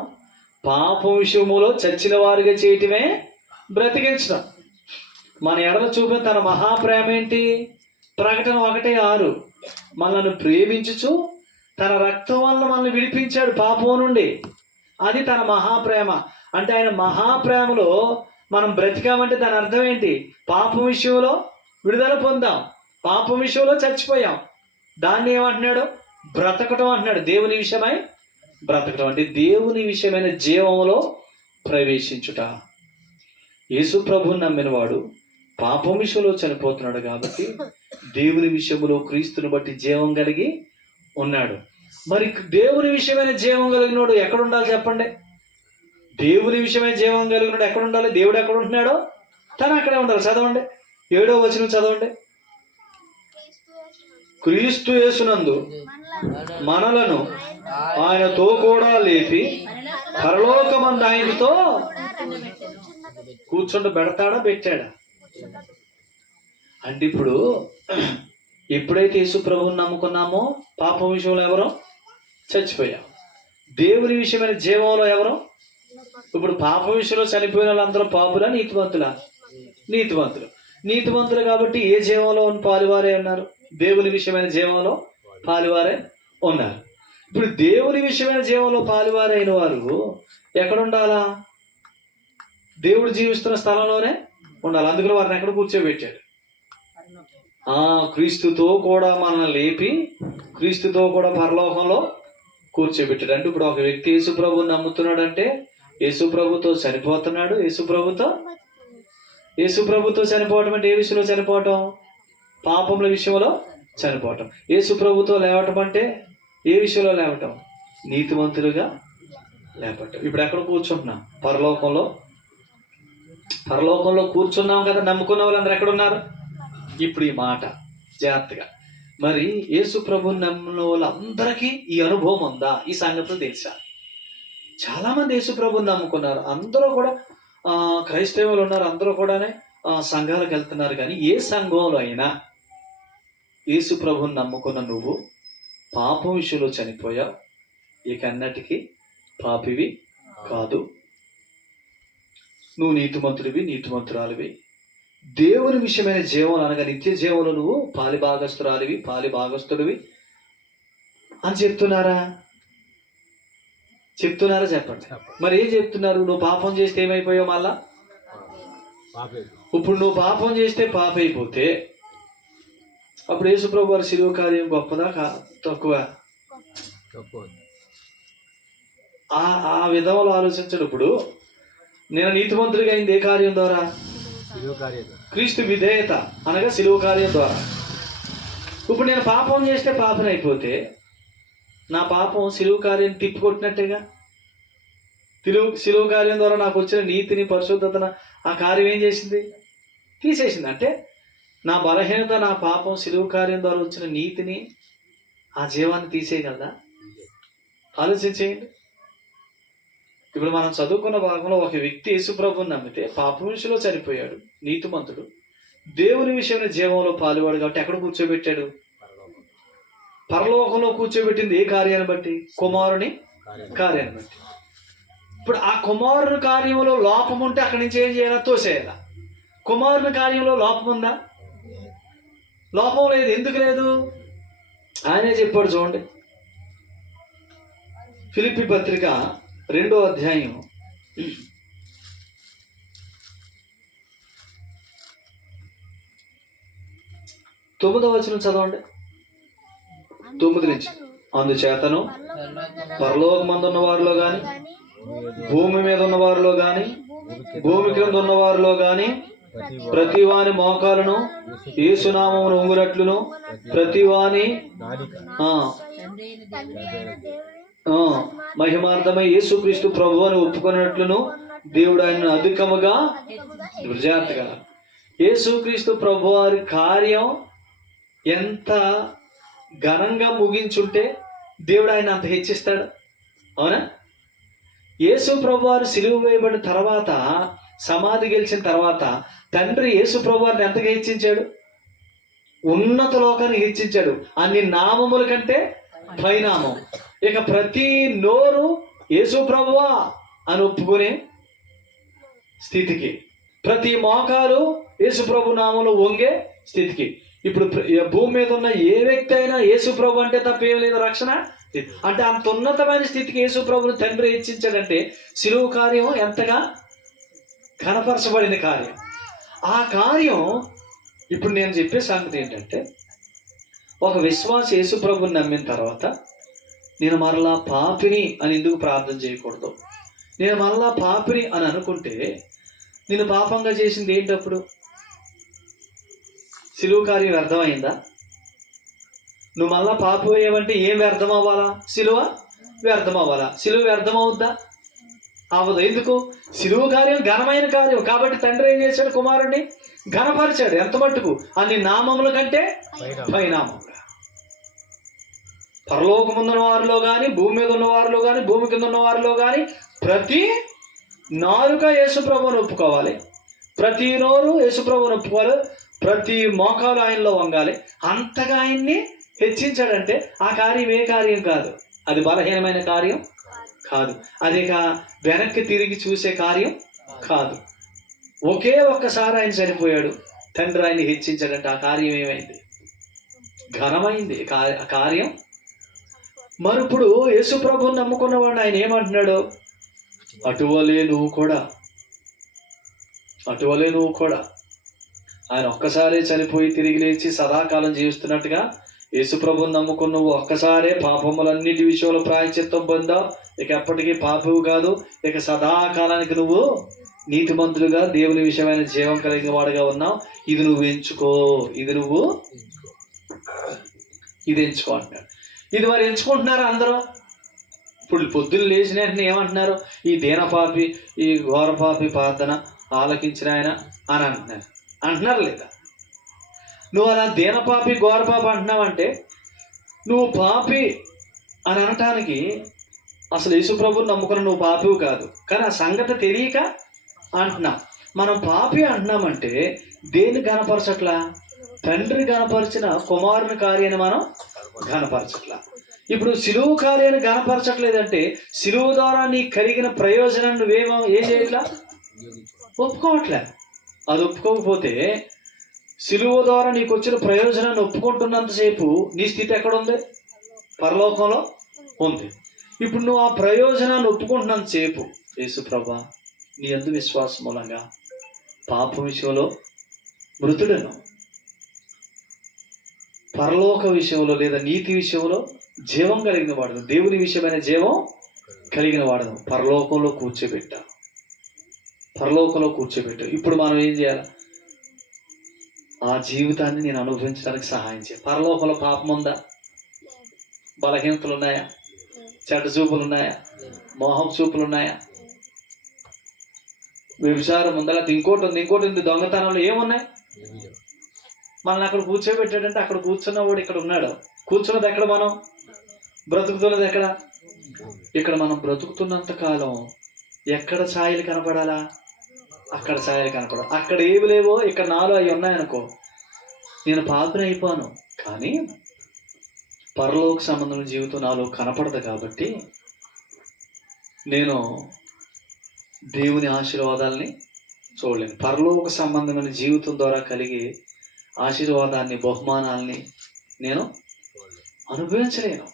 పాపం విషయములో చచ్చిన వారిగా చేయటమే బ్రతికించడం. మన ఎడల చూపిన తన మహాప్రేమ ఏంటి? ప్రకటన 1:6, మనల్ని ప్రేమించుచు తన రక్తం వలన మనల్ని విడిపించాడు పాపం నుండి. అది తన మహాప్రేమ. అంటే ఆయన మహాప్రేమలో మనం బ్రతికామంటే దాని అర్థం ఏంటి? పాపం విషయంలో విడుదల పొందాం, పాపం విషయంలో చచ్చిపోయాం. దాన్ని ఏమంటున్నాడు? బ్రతకటం అంటున్నాడు. దేవుని విషయమై బ్రతకటం అంటే దేవుని విషయమైన జీవంలో ప్రవేశించుట. యేసు ప్రభువుని నమ్మిన వాడు పాపం విషయంలో చనిపోతున్నాడు కాబట్టి దేవుని విషయంలో క్రీస్తుని బట్టి జీవం కలిగి ఉన్నాడు. మరి దేవుని విషయమైన జీవం కలిగినోడు ఎక్కడ ఉండాలి చెప్పండి? దేవుని విషయమైన జీవం కలిగినోడు ఎక్కడ ఉండాలి? దేవుడు ఎక్కడ ఉంటున్నాడో తను అక్కడే ఉండాలి. చదవండి, 7వ వచనం చదవండి. క్రీస్తు యేసునందు మనలను ఆయనతో కూడా లేపి పరలోకమందు ఆయనతో కూర్చుండ పెడతాడా, పెట్టాడా? అంటే ఇప్పుడు ఎప్పుడైతే యేసు ప్రభువుని నమ్ముకున్నామో పాపం విషయంలో ఎవరో చచ్చిపోయాం, దేవుని విషయమైన జీవంలో ఎవరో. ఇప్పుడు పాపం విషయంలో చనిపోయిన వాళ్ళందరూ పాపులా, నీతివంతులా? నీతివంతులు. నీతివంతులు కాబట్టి ఏ జీవంలో పాలువారే ఉన్నారు? దేవుని విషయమైన జీవంలో పాలువారే ఉన్నారు. ఇప్పుడు దేవుని విషయమైన జీవంలో పాలువారైన వారు ఎక్కడ ఉండాలా? దేవుడు జీవిస్తున్న స్థలంలోనే ఉండాలి. అందుకని వారిని ఎక్కడ కూర్చోబెట్టాడు? క్రీస్తుతో కూడా మనల్ని లేపి క్రీస్తుతో కూడా పరలోకంలో కూర్చోబెట్టాడు. అంటే ఇప్పుడు ఒక వ్యక్తి యేసు ప్రభువుని నమ్ముతున్నాడంటే యేసు ప్రభుతో చనిపోతున్నాడు. యేసు ప్రభుతో చనిపోవటం అంటే ఏ విషయంలో చనిపోవటం? పాపముల విషయంలో చనిపోవటం. యేసు ప్రభుతో లేవటం అంటే ఏ విషయంలో లేవటం? నీతివంతులుగా లేవటం. ఇప్పుడు ఎక్కడ కూర్చుంటున్నాం? పరలోకంలో కూర్చున్నాం కదా. నమ్ముకున్న వాళ్ళందరూ ఎక్కడ ఉన్నారు? ఇప్పుడు ఈ మాట జాగ్రత్తగా, మరి యేసు ప్రభువుని నమ్మిన వాళ్ళందరికీ ఈ అనుభవం ఉందా? ఈ సంగతులు తెలుసా? చాలా మంది యేసు ప్రభువుని నమ్ముకున్నారు, అందరూ కూడా క్రైస్తవులు ఉన్నారు, అందరూ కూడానే సంఘాలకు వెళ్తున్నారు. కానీ ఏ సంఘంలో అయినా యేసు ప్రభువుని నమ్ముకున్న నువ్వు పాపం విషయంలో చనిపోయావు, ఇక అన్నటికీ పాపివి కాదు, నువ్వు నీతిమంతుడివి, నీతిమంతురాలివి. దేవుని విషయమైన జీవం అనగా నిత్య జీవంలో నువ్వు పాలిభాగస్తురాలివి, పాలిభాగస్తుడివి అని చెప్తున్నారా? చెప్పండి. మరి ఏం చెప్తున్నారు? నువ్వు పాపం చేస్తే ఏమైపోయావు? మళ్ళా ఇప్పుడు నువ్వు పాపం చేస్తే పాప అయిపోతే అప్పుడు యేసుప్రభు వారి శిలువ కార్యం గొప్పదా తక్కువ? ఆ విధంలో ఆలోచించడు. ఇప్పుడు నేను నీతిమంతుడిగా అయింది ఏ కార్యం ద్వారా? క్రీస్తు విధేయత అనగా శిలువ కార్యం ద్వారా. ఇప్పుడు నేను పాపం చేస్తే పాపని అయిపోతే నా పాపం శిలువ కార్యం తిప్పికొట్టినట్టేగా. శిలువ కార్యం ద్వారా నాకు వచ్చిన నీతిని, పరిశుద్ధతను ఆ కార్యం ఏం చేసింది? తీసేసింది. అంటే నా బలహీనత, నా పాపం శిలువ కార్యం ద్వారా వచ్చిన నీతిని, ఆ జీవాన్ని తీసేయగలదా? ఆలోచించేయండి. ఇప్పుడు మనం చదువుకున్న భాగంలో ఒక వ్యక్తి యేసుప్రభువుని నమ్మితే పాపం విషయంలో చనిపోయాడు, నీతిమంతుడు, దేవుని విషయమైన జీవంలో పాలువాడు కాబట్టి ఎక్కడ కూర్చోబెట్టాడు? పరలోకంలో కూర్చోబెట్టింది ఏ కార్యాన్ని బట్టి? కుమారుని కార్యాన్ని బట్టి. ఇప్పుడు ఆ కుమారుని కార్యంలో లోపం ఉంటే అక్కడి నుంచి ఏం చేయాలా? తోసేయాలా. కుమారుని కార్యంలో లోపం ఉందా? లోపం లేదు. ఎందుకు లేదు? ఆయనే చెప్పాడు చూడండి. ఫిలిప్పీ పత్రిక 2వ అధ్యాయం 9వ వచనం చదవండి. 9 నుంచి. అందుచేతను పరలోకమందున్న వారిలో గాని, భూమి మీద ఉన్న వారిలో గాని, భూమి క్రింద ఉన్న వారిలో గాని ప్రతి వాని మోకాలను యేసునామమును వంగునట్లును ప్రతి వాని మహిమార్థమై యేసుక్రీస్తు ప్రభు అని ఒప్పుకున్నట్లును దేవుడు ఆయనను అధికముగా జాగ్రత్తగా యేసుక్రీస్తు ప్రభు వారి కార్యం ఎంత ఘనంగా ముగించుంటే దేవుడు ఆయన అంత హెచ్చిస్తాడు. అవునా? యేసు ప్రభు వారు సిలువ వేయబడిన తర్వాత, సమాధి గెలిచిన తర్వాత తండ్రి యేసు ప్రభు వారిని ఎంతగా హెచ్చించాడు? ఉన్నత లోకాన్ని హెచ్చించాడు. అన్ని నామముల కంటే పైనామం. ఇక ప్రతి నోరు యేసు ప్రభువా అని ఒప్పుకునే స్థితికి, ప్రతి మోకాలు యేసు ప్రభు నామంలో వంగే స్థితికి. ఇప్పుడు భూమి మీద ఉన్న ఏ వ్యక్తి అయినా యేసు ప్రభు అంటే తప్పేం లేదు రక్షణ. అంటే అంత ఉన్నతమైన స్థితికి యేసు ప్రభుని తండ్రి హెచ్చించాడంటే సిలువ కార్యం ఎంతగా కనపరచబడిన కార్యం. ఆ కార్యం ఇప్పుడు నేను చెప్పే సంగతి ఏంటంటే, ఒక విశ్వాస యేసు ప్రభుని నమ్మిన తర్వాత నేను మరలా పాపిని అని ఎందుకు ప్రార్థన చేయకూడదు? నేను మరలా పాపిని అని అనుకుంటే నేను పాపంగా చేసింది ఏంటప్పుడు? సిలువ కార్యం వ్యర్థమైందా? నువ్వు మళ్ళా పాపం అయ్యావంటే ఏం వ్యర్థం అవ్వాలా? సిలువ వ్యర్థం అవ్వాలా? సిలువ వ్యర్థం అవుద్దా? అవ్వదు. ఎందుకు? సిలువ కార్యం ఘనమైన కార్యం కాబట్టి తండ్రి ఏం చేశాడు? కుమారుడిని ఘనపరిచాడు. ఎంత మట్టుకు? అన్ని నామముల కంటే పైనామముగా. పరలోకమున్న వారిలో కానీ, భూమి మీద ఉన్న వారిలో కానీ, భూమి కింద ఉన్న వారిలో కానీ ప్రతి నాలుక యేసుప్రభువుని ఒప్పుకోవాలి, ప్రతి నోరు యేసుప్రభువుని ఒప్పుకోవాలి, ప్రతి మోకాలు ఆయనలో వంగాలి. అంతగా ఆయన్ని హెచ్చించాడంటే ఆ కార్యం ఏ కార్యం కాదు. అది బలహీనమైన కార్యం కాదు. అది వెనక్కి తిరిగి చూసే కార్యం కాదు. ఒకే ఒక్కసారి ఆయన చనిపోయాడు, తండ్రి ఆయన్ని హెచ్చించాడంటే ఆ కార్యం ఏమైంది? ఘనమైంది ఆ కార్యం. మరి ఇప్పుడు యేసు ప్రభువుని నమ్ముకున్నవాడిని ఆయన ఏమంటున్నాడు? అటువలే నువ్వు కూడా. ఆయన ఒక్కసారే చనిపోయి తిరిగి లేచి సదాకాలం జీవిస్తున్నట్టుగా యేసు ప్రభువుని నమ్ముకుని నువ్వు ఒక్కసారే పాపములన్నిటి విషయంలో ప్రాయశ్చిత్తం పొందావు. ఇక ఎప్పటికీ పాపవు కాదు. ఇక సదాకాలానికి నువ్వు నీతిమంతులుగా దేవుని విషయమైన జీవం కలిగిన వాడుగా ఉన్నావు. ఇది నువ్వు ఎంచుకో, ఇది ఎంచుకో అంటాడు. ఇది వారు ఎంచుకుంటున్నారా అందరూ? ఇప్పుడు పొద్దున్న లేచిన వెంటనే ఏమంటున్నారు? ఈ దీనపాపి, ఈ ఘోరపాపి ప్రార్థన ఆలకించిన ఆయన అని అంటున్నారు లేదా? నువ్వు అలా దీనపాపి ఘోరపాపి అంటున్నావంటే నువ్వు పాపి అని అనటానికి అసలు యేసుప్రభుని నమ్ముకున్న నువ్వు పాపివు కాదు. కానీ ఆ సంగతి తెలియక అంటున్నాం. మనం పాపి అంటున్నామంటే దేన్ని గణపరచట్లా? తండ్రి గణపరిచిన కుమారుని కార్యాన్ని మనం గణపరచట్లా. ఇప్పుడు సిలువ కార్యాన్ని గణపరచట్లేదంటే సిలువ ద్వారా నీకు కలిగిన ప్రయోజనాన్ని ఏం చేయట్లా? ఒప్పుకోవట్లే. అది ఒప్పుకోకపోతే సిలువ ద్వారా నీకు వచ్చిన ప్రయోజనాన్ని ఒప్పుకుంటున్నంతసేపు నీ స్థితి ఎక్కడుంది? పరలోకంలో ఉంది. ఇప్పుడు నువ్వు ఆ ప్రయోజనాన్ని ఒప్పుకుంటున్నంతసేపు యేసు ప్రభా నీ యందు విశ్వాసం మూలంగా పాప విషయంలో మృతుడను, పరలోక విషయంలో లేదా నీతి విషయంలో జీవం కలిగిన వాడును, దేవుని విషయమైన జీవం కలిగిన వాడును పరలోకంలో కూర్చోబెట్టావు. ఇప్పుడు మనం ఏం చేయాలి? ఆ జీవితాన్ని నేను అనుభవించడానికి సహాయం చేయాలి. పరలోకంలో పాపం ఉందా? బలహీనతలు ఉన్నాయా? చెడ్డ చూపులు ఉన్నాయా? మోహం చూపులు ఉన్నాయా? వ్యభిచారం ఉందా? ఇంకోటి ఉంది. దొంగతనంలో ఏమున్నాయి? మనల్ని అక్కడ కూర్చోబెట్టాడంటే అక్కడ కూర్చున్నవాడు ఇక్కడ ఉన్నాడు. కూర్చున్నది ఎక్కడ? మనం బ్రతుకుతున్నది ఎక్కడ? ఇక్కడ మనం బ్రతుకుతున్నంత కాలం ఎక్కడ ఛాయలు కనపడాలా? అక్కడ ఛాయలు కనపడాలి. అక్కడ ఏవి లేవో ఇక్కడ నాలో అవి ఉన్నాయనుకో, నేను పాపిని అయిపోను. కానీ పరలోక సంబంధం జీవితం నాలో కనపడదు కాబట్టి నేను దేవుని ఆశీర్వాదాలని చూడలేను. పరలోక సంబంధమైన జీవితం ద్వారా కలిగే ఆశీర్వాదాన్ని, బహుమానాల్ని నేను అనుభవించలేను.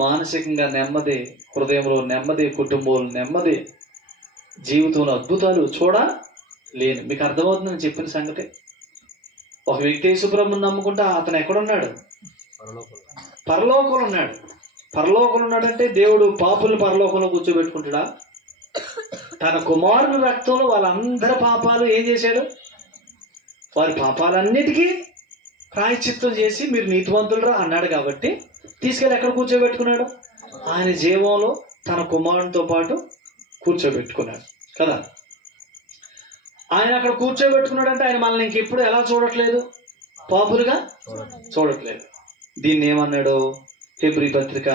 మానసికంగా నెమ్మది, హృదయంలో నెమ్మది, కుటుంబంలో నెమ్మది, జీవితంలో అద్భుతాలు చూడలేను. మీకు అర్థమవుతుందని చెప్పిన సంగతి. ఒక వ్యక్తి యేసుప్రభువుని నమ్ముకుంటే అతను ఎక్కడున్నాడు? పరలోకంలో ఉన్నాడు. పరలోకంలో ఉన్నాడంటే దేవుడు పాపుల్ని పరలోకంలో కూర్చోబెట్టుకుంటాడా? తన కుమారుని రక్తంలో వాళ్ళందరి పాపాలు ఏం చేశాడు? వారి పాపాలన్నిటికీ ప్రాయశ్చిత్తం చేసి మీరు నీతివంతులురా అన్నాడు. కాబట్టి తీసుకెళ్ళి ఎక్కడ కూర్చోబెట్టుకున్నాడు? ఆయన జీవంలో తన కుమారునితో పాటు కూర్చోబెట్టుకున్నాడు కదా. ఆయన అక్కడ కూర్చోబెట్టుకున్నాడంటే ఆయన మనల్ని ఇంకెప్పుడు ఎలా చూడట్లేదు? పాపులుగా చూడట్లేదు. దీన్ని ఏమన్నాడు? హెబ్రీ పత్రిక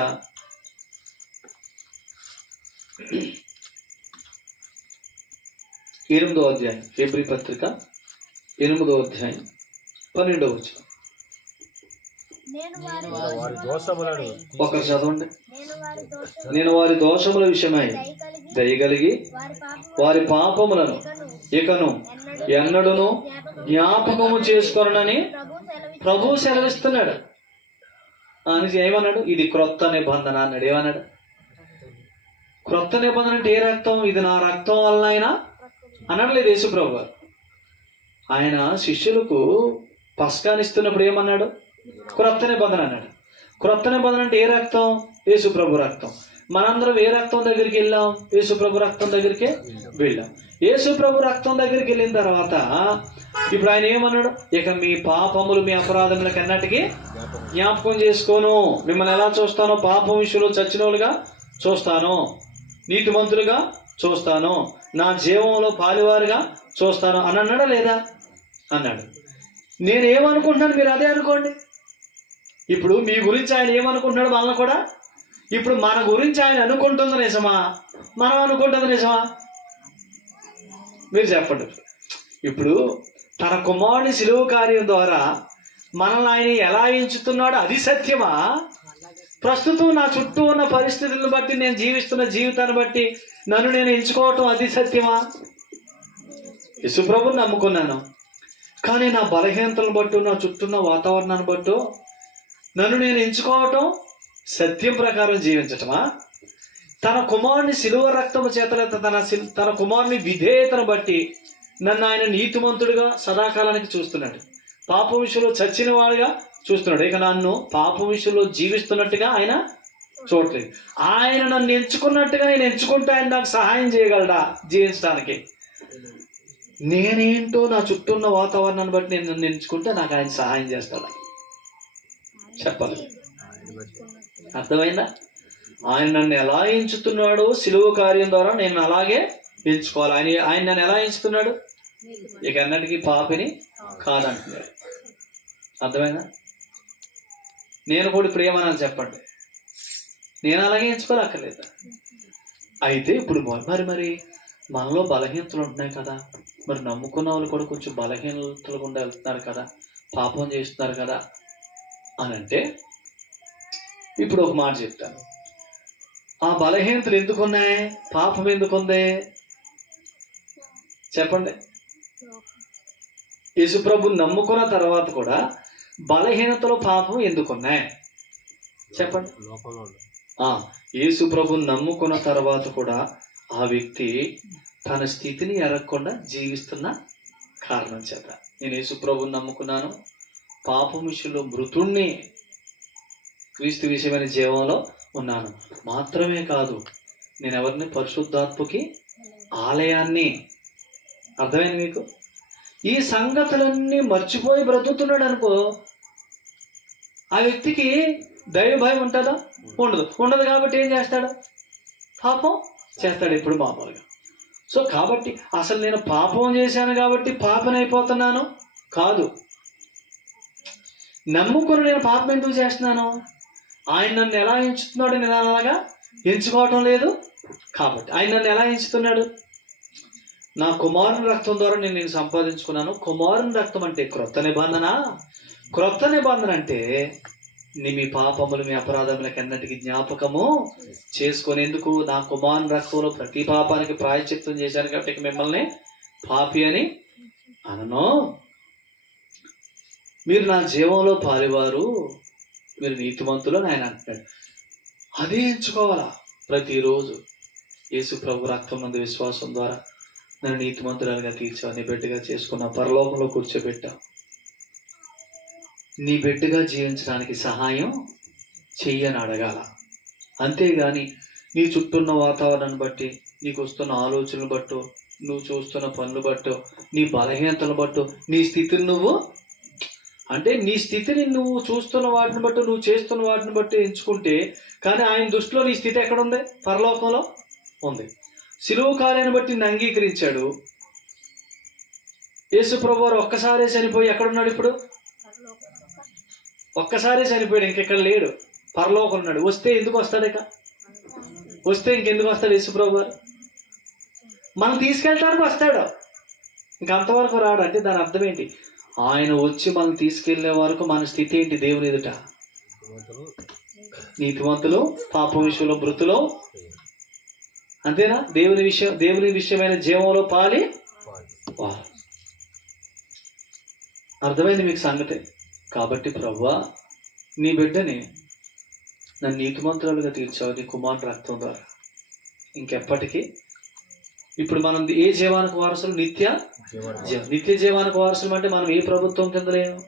8వ అధ్యాయం, హెబ్రీ పత్రిక 8వ అధ్యాయం 12వ వచనం. ఒకరు చదవండి. నేను వారి దోషముల విషయమై దయగలిగి వారి పాపములను ఇకను ఎన్నడూను జ్ఞాపకము చేసుకోనని ప్రభువు సెలవిస్తున్నాడు. అని ఏమన్నాడు? ఇది క్రొత్త నిబంధన అన్నాడు. ఏమన్నాడు? క్రొత్త నిబంధన అంటే ఏ రక్తం? ఇది నా రక్తం వలన ఆయన అనట్లేదు యేసు ప్రభు గారు. ఆయన శిష్యులకు పస్కానిస్తున్నప్పుడు ఏమన్నాడు? క్రొత్త నిబంధన అన్నాడు. క్రొత్త నిబంధన అంటే ఏ రక్తం? యేసు ప్రభు రక్తం. మనందరం ఏ రక్తం దగ్గరికి వెళ్ళాం? యేసు ప్రభు రక్తం దగ్గరికి వెళ్ళాం. యేసు ప్రభు రక్తం దగ్గరికి వెళ్ళిన తర్వాత ఇప్పుడు ఆయన ఏమన్నాడు? ఇక మీ పాపములు మీ అపరాధములకు ఎన్నటికీ జ్ఞాపకం చేసుకోను. మిమ్మల్ని ఎలా చూస్తానో? పాపం విషయంలో చచ్చిన వాళ్ళుగా చూస్తాను, నీతిమంతులుగా చూస్తాను, నా జీవంలో పాలివారుగా చూస్తాను అని అన్నాడా లేదా? అన్నాడు. నేను ఏమనుకుంటున్నాను మీరు అదే అనుకోండి. ఇప్పుడు మీ గురించి ఆయన ఏమనుకుంటున్నాడు మనల్ని కూడా. ఇప్పుడు మన గురించి ఆయన అనుకుంటుంది నిజమా? మనం అనుకుంటుంది నిజమా? మీరు చెప్పండి. ఇప్పుడు తన కుమారుని శిలువ కార్యం ద్వారా మనల్ని ఆయన ఎలా ఎంచుతున్నాడో అది సత్యమా? ప్రస్తుతం నా చుట్టూ ఉన్న పరిస్థితులను బట్టి, నేను జీవిస్తున్న జీవితాన్ని బట్టి నన్ను నేను ఎంచుకోవటం అది సత్యమా? యేసుప్రభుని నమ్ముకున్నాను, కానీ నా బలహీనతలను బట్టు, నా చుట్టూ ఉన్న వాతావరణాన్ని బట్టు నన్ను నేను ఎంచుకోవటం సత్యం ప్రకారం జీవించటమా? తన కుమారుని శిలువ రక్తము చేత తన కుమారుని విధేయతను బట్టి నన్ను ఆయన నీతిమంతుడిగా సదాకాలానికి చూస్తున్నాడు, పాప విషయంలో చచ్చిన వాడిగా చూస్తున్నాడు. ఇక నన్ను పాప విషయంలో జీవిస్తున్నట్టుగా ఆయన చూడలేదు. ఆయన నన్ను ఎంచుకున్నట్టుగా నేను ఎంచుకుంటే ఆయన నాకు సహాయం చేయగలడా జీవించడానికి? నేనేంటో నా చుట్టూ ఉన్న వాతావరణాన్ని బట్టి నేను నన్ను ఎంచుకుంటే నాకు ఆయన సహాయం చేస్తాడా? చెప్పాలి. అర్థమైందా? ఆయన నన్ను ఎలా ఎంచుతున్నాడో శిలువ కార్యం ద్వారా నేను అలాగే ఎంచుకోవాలి. ఆయన నన్ను ఎలా ఎంచుతున్నాడు? ఇక అన్నిటికీ పాపిని కాదంటున్నాడు. అర్థమైందా? నేను కూడా ఇప్పుడు ఏమన్నా చెప్పండి, నేను అలాగే ఎంచుకోలేక్కర్లేదా? అయితే ఇప్పుడు మరి మనలో బలహీనతలు ఉంటున్నాయి కదా, మరి నమ్ముకున్న వాళ్ళు కూడా కొంచెం బలహీనతలు గుండా వెళ్తున్నారు కదా, పాపం చేస్తున్నారు కదా అని అంటే ఇప్పుడు ఒక మాట చెప్తాను. ఆ బలహీనతలు ఎందుకున్నాయి? పాపం ఎందుకుంది? చెప్పండి. యేసుప్రభు నమ్ముకున్న తర్వాత కూడా బలహీనతలో పాపం ఎందుకున్నాయి? చెప్పండి. యేసుప్రభు నమ్ముకున్న తర్వాత కూడా ఆ వ్యక్తి తన స్థితిని ఎరగకుండా జీవిస్తున్న కారణం చేత. నేను యేసుప్రభుని నమ్ముకున్నాను, పాపం విషయంలో మృతుణ్ణి, క్రీస్తు విషయమైన జీవంలో ఉన్నాను. మాత్రమే కాదు, నేను ఎవరిని? పరిశుద్ధాత్మకి ఆలయాన్ని. అర్థమైంది మీకు? ఈ సంగతులన్నీ మర్చిపోయి బ్రతుకుతున్నాడు అనుకో, ఆ వ్యక్తికి దైవ భయం ఉంటుందా? ఉండదు కాబట్టి ఏం చేస్తాడు? పాపం చేస్తాడు ఎప్పుడు మామూలుగా. సో కాబట్టి అసలు నేను పాపం చేశాను కాబట్టి పాపని అయిపోతున్నాను కాదు. నమ్ముకుని నేను పాపం ఎందుకు చేస్తున్నాను? ఆయన నన్ను ఎలా ఎంచుతున్నాడు? నేను అలాగా ఎంచుకోవటం లేదు కాబట్టి. ఆయన నన్ను ఎలా ఎంచుతున్నాడు? నా కుమారుని రక్తం ద్వారా నేను సంపాదించుకున్నాను. కుమారుని రక్తం అంటే క్రొత్త నిబంధన. క్రొత్త నిబంధన అంటే మీ పాపములు మీ అపరాధములకు ఎన్నటికి జ్ఞాపకము చేసుకునేందుకు నా కుమారుని రక్తంలో ప్రతి పాపానికి ప్రాయశ్చిత్తం చేశాను కాబట్టి మిమ్మల్ని పాపి అని అనను. మీరు నా జీవంలో పాలివారు, మీరు నీతిమంతులు అని ఆయన అంటున్నాడు. అదే ఎంచుకోవాలా ప్రతిరోజు. యేసు ప్రభు రక్తం నందు విశ్వాసం ద్వారా నన్ను నీతిమంతురాలుగా తీర్చావు, నీ బిడ్డగా చేసుకున్నా, పరలోకంలో కూర్చోబెట్టావు. నీ బిడ్డగా జీవించడానికి సహాయం చెయ్యని అడగాల. అంతేగాని నీ చుట్టూన్న వాతావరణాన్ని బట్టి, నీకు వస్తున్న ఆలోచనలు బట్టో, నువ్వు చూస్తున్న పనులు బట్టో, నీ బలహీనతలు బట్టో నీ స్థితిని నువ్వు అంటే నీ స్థితిని నువ్వు చూస్తున్న వాటిని బట్టి, నువ్వు చేస్తున్న వాటిని బట్టి ఎంచుకుంటే, కానీ ఆయన దృష్టిలో నీ స్థితి ఎక్కడుంది? పరలోకంలో ఉంది. సిలువ కార్యాన్ని బట్టి నిన్ను అంగీకరించాడు. యేసు ప్రభు వారు ఒక్కసారే చనిపోయి ఎక్కడున్నాడు? ఇప్పుడు ఒక్కసారే చనిపోయాడు, ఇంకెక్కడ లేడు, పరలోకం ఉన్నాడు. వస్తే ఎందుకు వస్తాడు? ఇక వస్తే ఇంకెందుకు వస్తాడు యేసు ప్రభు వారు? మనం తీసుకెళ్ళటానికి వస్తాడు, ఇంకంతవరకు రాడు. అంటే దాని అర్థం ఏంటి? ఆయన వచ్చి మనం తీసుకెళ్లే వరకు మన స్థితి ఏంటి? దేవుని ఎదుట నీతివంతులు, పాపం విషయంలో మృతులు, అంతేనా? దేవుని విషయమైన జీవంలో పాలి. అర్థమైంది మీకు సంగతి? కాబట్టి ప్రభువా, నీ బిడ్డని నన్ను నీతిమంతురాలుగా తీర్చావు నీ కుమారుని రక్తం ద్వారా. ఇంకెప్పటికీ ఇప్పుడు మనం ఏ జీవానికి వారసులు? నిత్య జీవానికి వారసులు. అంటే మనం ఏ ప్రభుత్వం కింద లేము?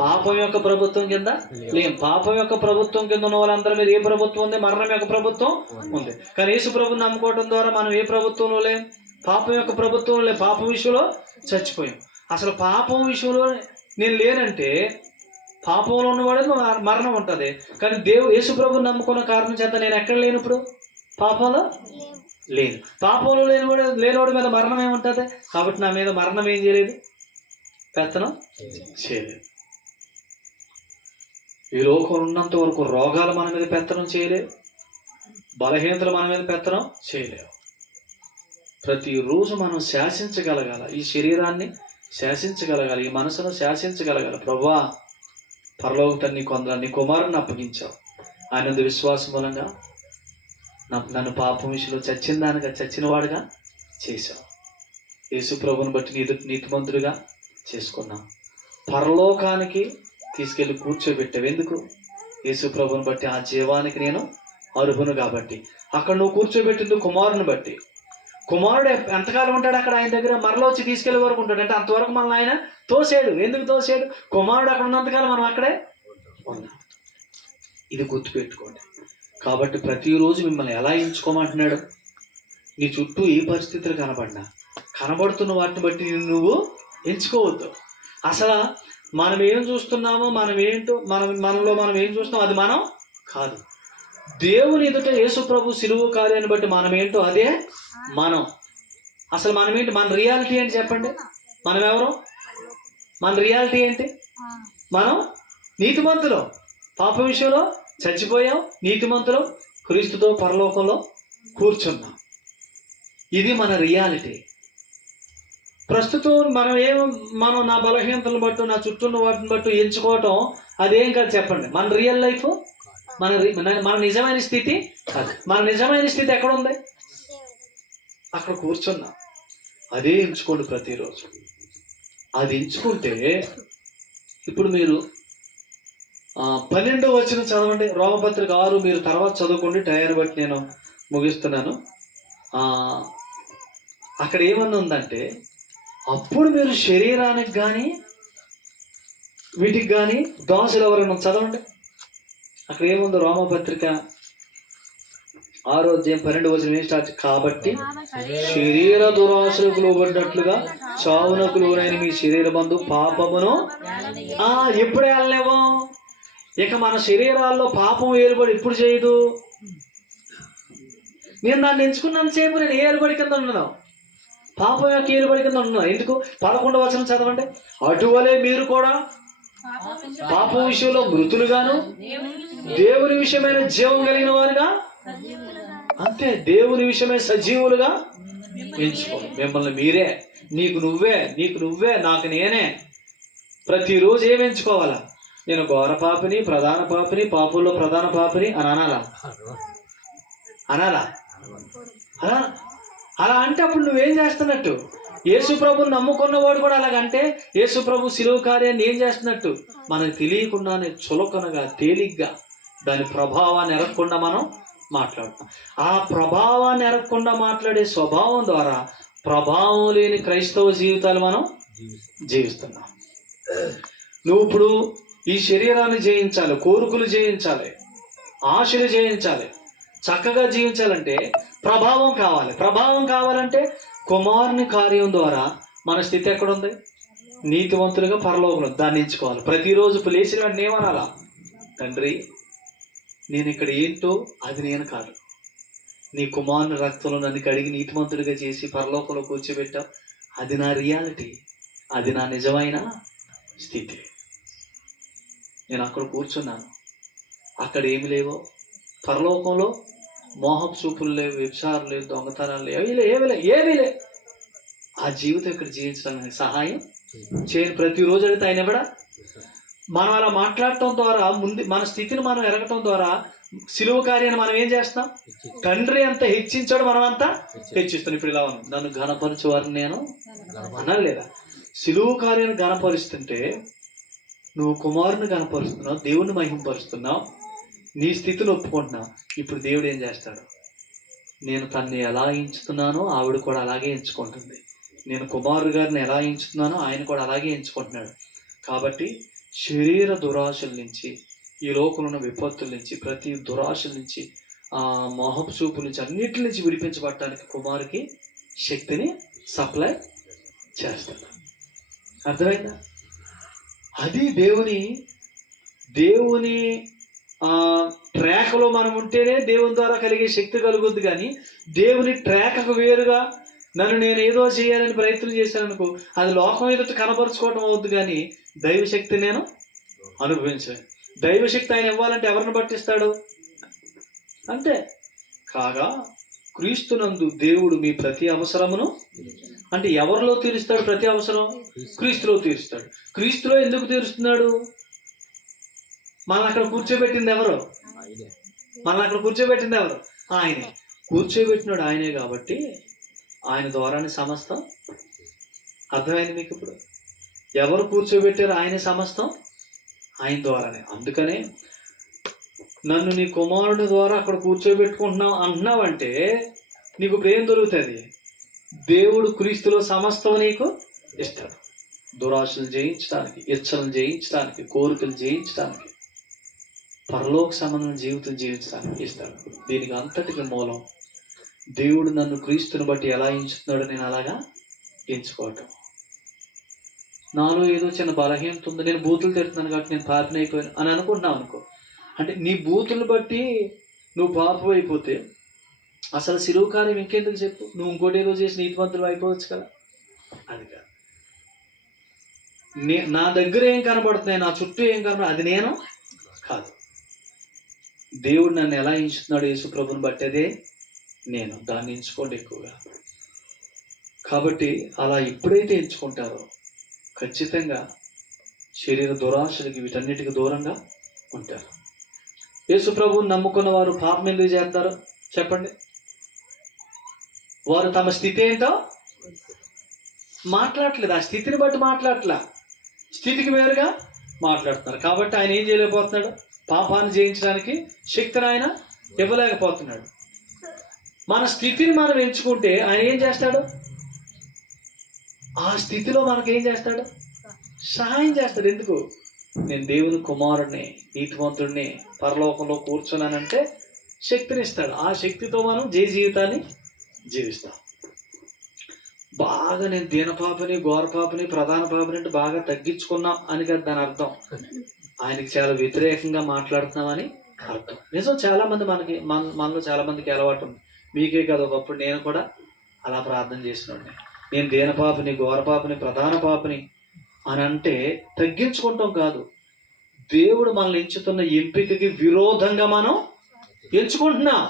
పాపం యొక్క ప్రభుత్వం కింద లేం. పాపం యొక్క ప్రభుత్వం కింద ఉన్న వాళ్ళందరి మీద ఏ ప్రభుత్వం ఉంది? మరణం యొక్క ప్రభుత్వం ఉంది. కానీ యేసు ప్రభువుని నమ్ముకోవడం ద్వారా మనం ఏ ప్రభుత్వంలో లేం? పాపం యొక్క ప్రభుత్వంలో లేం. పాపం విషయంలో చచ్చిపోయాం. అసలు పాపం విషయంలో నేను లేనంటే పాపంలో ఉన్నవాడే మరణం ఉంటుంది. కానీ యేసు ప్రభువుని నమ్ముకున్న కారణం చేత నేను ఎక్కడ లేను? ఇప్పుడు పాపంలో లేను. పాపంలో లేనివాడి మీద మరణం ఏముంటుంది? కాబట్టి నా మీద మరణం ఏం చేయలేదు? పెత్తనం చేయలేదు. ఈ లోకం ఉన్నంత వరకు రోగాలు మన మీద పెత్తనం చేయలేవు, బలహీనతలు మన మీద పెత్తనం చేయలేవు. ప్రతిరోజు మనం శాసించగలగాల, ఈ శరీరాన్ని శాసించగలగాలి, ఈ మనసును శాసించగలగాలి. ప్రభువా, పరలోక తండ్రి కొందరు నీ కుమారుని అప్పగించావు. ఆయన విశ్వాసం మూలంగా నన్ను పాపం విషయంలో చచ్చిన వాడుగా చేశావు. యేసు ప్రభుని బట్టి నీతిమంతుడిగా చేసుకున్నాం. పరలోకానికి తీసుకెళ్లి కూర్చోబెట్టావు. ఎందుకు? యేసు ప్రభుని బట్టి ఆ జీవానికి నేను అర్హును కాబట్టి. అక్కడ నువ్వు కూర్చోబెట్టింది కుమారుని బట్టి. కుమారుడు ఎంతకాలం ఉంటాడు అక్కడ? ఆయన దగ్గర మరలో వచ్చి తీసుకెళ్లే వరకు ఉంటాడు. అంటే అంతవరకు మనల్ని ఆయన తోసాడు. ఎందుకు తోసాడు? కుమారుడు అక్కడ ఉన్నంతకాలం మనం అక్కడే ఉన్నాం. ఇది గుర్తుపెట్టుకోండి. కాబట్టి ప్రతిరోజు మిమ్మల్ని ఎలా ఎంచుకోమంటున్నాడు? నీ చుట్టూ ఏ పరిస్థితులు కనబడుతున్న వాటిని బట్టి నువ్వు ఎంచుకోవద్దు. అసలు మనం ఏం చూస్తున్నామో, మనలో మనం ఏం చూస్తున్నామో అది మనం కాదు. దేవుని ఎదుట యేసు ప్రభు సిలువ కార్యాన్ని బట్టి మనం ఏంటో అదే మనం. అసలు మనం ఏంటి? మన రియాలిటీ ఏంటి చెప్పండి? మనం ఎవరు? మన రియాలిటీ ఏంటి? మనం నీతిమంతులు, పాప విషయంలో చచ్చిపోయాం, నీతిమంతులు, క్రీస్తుతో పరలోకంలో కూర్చున్నాం. ఇది మన రియాలిటీ. ప్రస్తుతం మనం నా బలహీనతలను బట్టి, నా చుట్టూ ఉన్న వాటిని బట్టి ఎంచుకోవటం అదేం కాదు చెప్పండి. మన రియల్ లైఫ్, మన నిజమైన స్థితి కాదు. మన నిజమైన స్థితి ఎక్కడ ఉంది? అక్కడ కూర్చున్నాం. అదే ఎంచుకోండి ప్రతిరోజు. అది ఎంచుకుంటే ఇప్పుడు మీరు 12వ వచనం చదవండి. రోమపత్రిక 6 మీరు తర్వాత చదువుకోండి, టైర్ బట్టి నేను ముగిస్తున్నాను. అక్కడ ఏమన్నా ఉందంటే, అప్పుడు మీరు శరీరానికి కానీ వీటికి కానీ దోషులు ఎవరైనా చదవండి. అక్కడ ఏముందో? రోమపత్రిక 6వ అధ్యాయం 12వ వచనం ఏం స్టార్ట్? కాబట్టి శరీర దురాశలకు లోబడినట్లుగా చావునకు లోనైన మీ శరీర బంధు పాపమును ఎప్పుడే వెళ్ళలేవు. ఇక మన శరీరాల్లో పాపం ఏలుబడి ఎప్పుడు చేయదు. నేను దాన్ని ఎంచుకున్నంతసేపు నేను ఏ ఏలుబడి కింద ఉన్నాను? పాపం యొక్క ఏలుబడి కింద ఉన్నాను. ఎందుకు? 11వ వచనం చదవండి. అటువలే మీరు కూడా పాపం విషయంలో మృతులుగాను దేవుని విషయమైన జీవం కలిగిన వారుగా, అంతే, దేవుని విషయమైన సజీవులుగా ఎంచుకో. మిమ్మల్ని మీరే, నీకు నువ్వే, నాకు నేనే. ప్రతిరోజు ఏమి ఎంచుకోవాలా? నేను ఘోర పాపిని, ప్రధాన పాపిని, పాపుల్లో ప్రధాన పాపిని అని అనాలా? అలా అంటే అప్పుడు నువ్వేం చేస్తున్నట్టు? యేసు ప్రభుని నమ్ముకున్నవాడు కూడా అలాగంటే యేసు ప్రభు సిలువ కార్యాన్ని ఏం చేస్తున్నట్టు? మనకు తెలియకుండానే చులకనగా, తేలిగ్గా దాని ప్రభావాన్ని ఎరగకుండా మనం మాట్లాడుతాం. ఆ ప్రభావాన్ని ఎరగకుండా మాట్లాడే స్వభావం ద్వారా ప్రభావం లేని క్రైస్తవ జీవితాలు మనం జీవిస్తున్నాం. నువ్వు ఇప్పుడు ఈ శరీరాన్ని జయించాలి, కోరికలు జయించాలి, ఆశలు జయించాలి, చక్కగా జీవించాలంటే ప్రభావం కావాలి. ప్రభావం కావాలంటే కుమారుని కార్యం ద్వారా మన స్థితి ఎక్కడుంది? నీతివంతులుగా పరలోకంలో దాన్ని ఎంచుకోవాలి. ప్రతిరోజు లేచిన వెంటనే ఏమనాలా? తండ్రి, నేను ఇక్కడ ఏంటో అది నేను కాదు, నీ కుమారుని రక్తంలో నన్ను కడిగి నీతిమంతుడిగా చేసి పరలోకంలో కూర్చోబెట్టావు, అది నా రియాలిటీ, అది నా నిజమైన స్థితి. నేను అక్కడ కూర్చున్నాను, అక్కడ ఏమి లేవో, పరలోకంలో మోహపు చూపులు లేవు, వ్యభిచారం లేవు, దొంగతనాలు లేవు, ఏమీ లేవు. ఆ జీవితం ఇక్కడ జీవించడానికి సహాయం చేయని ప్రతిరోజు అడిగితే ఆయన ఇవ్వడా? మనం అలా మాట్లాడటం ద్వారా, ముందు మన స్థితిని మనం ఎరగటం ద్వారా సిలువ కార్యాన్ని మనం ఏం చేస్తాం? తండ్రి అంత హెచ్చించాడు, మనం అంతా హెచ్చిస్తాం. ఇప్పుడు ఇలా ఉంది, నన్ను ఘనపరచువారిని నేను అనాలి లేదా? సిలువ కార్యాన్ని ఘనపరుస్తుంటే నువ్వు కుమారుని ఘనపరుస్తున్నావు, దేవుణ్ణి మహింపరుస్తున్నావు, నీ స్థితిని ఒప్పుకుంటున్నావు. ఇప్పుడు దేవుడు ఏం చేస్తాడు? నేను తన్ని ఎలా ఎంచుతున్నానో ఆవిడ కూడా అలాగే ఎంచుకుంటుంది. నేను కుమారుడు గారిని ఎలా ఎంచుతున్నానో ఆయన కూడా అలాగే ఎంచుకుంటున్నాడు. కాబట్టి శరీర దురాశల నుంచి, ఈ లోకంలో ఉన్న విపత్తుల నుంచి, ప్రతి దురాశల నుంచి, ఆ మోహపు చూపుల నుంచి, అన్నిటి నుంచి విడిపించబడటానికి కుమారుకి శక్తిని సప్లై చేస్తాడు. అర్థమైందా? అది దేవుని ట్రాక్లో మనం ఉంటేనే దేవుని ద్వారా కలిగే శక్తి కలుగుద్ది. కానీ దేవుని ట్రాక్కు వేరుగా నేను ఏదో చేయాలని ప్రయత్నం చేశాను అనుకో, అది లోకం ఎదుట కనపరుచుకోవడం అవుద్ది, కానీ దైవశక్తి నేను అనుభవించాను. దైవశక్తి ఆయన ఇవ్వాలంటే ఎవరిని పట్టిస్తాడు? అంతే. కాగా క్రీస్తునందు దేవుడు మీ ప్రతి అవసరమును, అంటే ఎవరిలో తీరుస్తాడు? ప్రతి అవసరం క్రీస్తులో తీరుస్తాడు. క్రీస్తులో ఎందుకు తీరుస్తున్నాడు? మనల్ని అక్కడ కూర్చోబెట్టింది ఎవరు? ఆయనే. కూర్చోబెట్టినాడు ఆయనే కాబట్టి ఆయన ద్వారానే సమస్తం. అర్థమైంది మీకు? ఇప్పుడు ఎవరు కూర్చోబెట్టారు? ఆయన సమస్తం ఆయన ద్వారానే. అందుకనే నన్ను నీ కుమారుడి ద్వారా అక్కడ కూర్చోబెట్టుకుంటున్నావు అంటున్నావంటే నీకు ఇప్పుడు ఏం దొరుకుతుంది? దేవుడు క్రీస్తులో సమస్తం నీకు ఇస్తాడు. దురాశలు జయించడానికి, ఇచ్చలను జయించడానికి, కోరికలు జయించడానికి, పరలోక సంబంధం జీవితం జీవించడానికి ఇస్తాడు. దీనికి అంతటికి మూలం దేవుడు నన్ను క్రీస్తుని బట్టి ఎలా ఎంచుతున్నాడో నేను అలాగా ఎంచుకోవటం. నాలో ఏదో చిన్న బలహీనత ఉంది, నేను బూతులు తిడుతున్నాను కాబట్టి నేను పాపని అయిపోయాను అని అనుకుంటున్నావు అనుకో, అంటే నీ బూతులు బట్టి నువ్వు పాపం అయిపోతే అసలు సిలువ కార్యం ఇంకెందుకు చెప్పు? నువ్వు ఇంకోటి ఏదో చేసి నీతిమంతులు అయిపోవచ్చు కదా. అది కాదు. నా దగ్గర ఏం కనబడుతున్నాయి, నా చుట్టూ ఏం కనబడుతుంది, అది నేను కాదు. దేవుడు నన్ను ఎలా ఎంచుతున్నాడు? యేసు ప్రభుని బట్టేదే నేను. దాన్ని ఎంచుకోండి ఎక్కువగా. కాబట్టి అలా ఎప్పుడైతే ఎంచుకుంటారో ఖచ్చితంగా శరీర దురాశలకి, వీటన్నిటికి దూరంగా ఉంటారు. యేసు ప్రభువుని నమ్ముకున్న వారు పాపం ఎందుకు చేస్తారు చెప్పండి? వారు తమ స్థితి ఏంటో మాట్లాడట్లేదు, ఆ స్థితిని బట్టి మాట్లాడట్లా, స్థితికి వేరుగా మాట్లాడుతున్నారు. కాబట్టి ఆయన ఏం చేయలేకపోతున్నాడు? పాపాన్ని జయించడానికి శక్తిని ఆయన ఇవ్వలేకపోతున్నాడు. మన స్థితిని మనం ఎంచుకుంటే ఆయన ఏం చేస్తాడు? ఆ స్థితిలో మనకేం చేస్తాడు? సహాయం చేస్తాడు. ఎందుకు? నేను దేవుని కుమారుడిని, నీతివంతుడిని, పరలోకంలో కూర్చున్నానంటే శక్తిని ఇస్తాడు. ఆ శక్తితో మనం జీవితాన్ని జీవిస్తాం. బాగా నేను దీనపాపని, ఘోర పాపని, ప్రధాన పాపని అంటే బాగా తగ్గించుకున్నాం అని కదా దాని అర్థం. ఆయనకి చాలా వ్యతిరేకంగా మాట్లాడుతున్నామని అర్థం. నిజం, చాలా మంది మనలో చాలా మందికి అలవాటు ఉంది. మీకే కదా, ఒకప్పుడు నేను కూడా అలా ప్రార్థన చేసినాడు. నేను దీన పాపని, ఘోర పాపని, ప్రధాన పాపని అని అంటే తగ్గించుకుంటాం కాదు, దేవుడు మనల్ని ఎంచుతున్న ఎంపికకి విరోధంగా మనం ఎంచుకుంటున్నాం.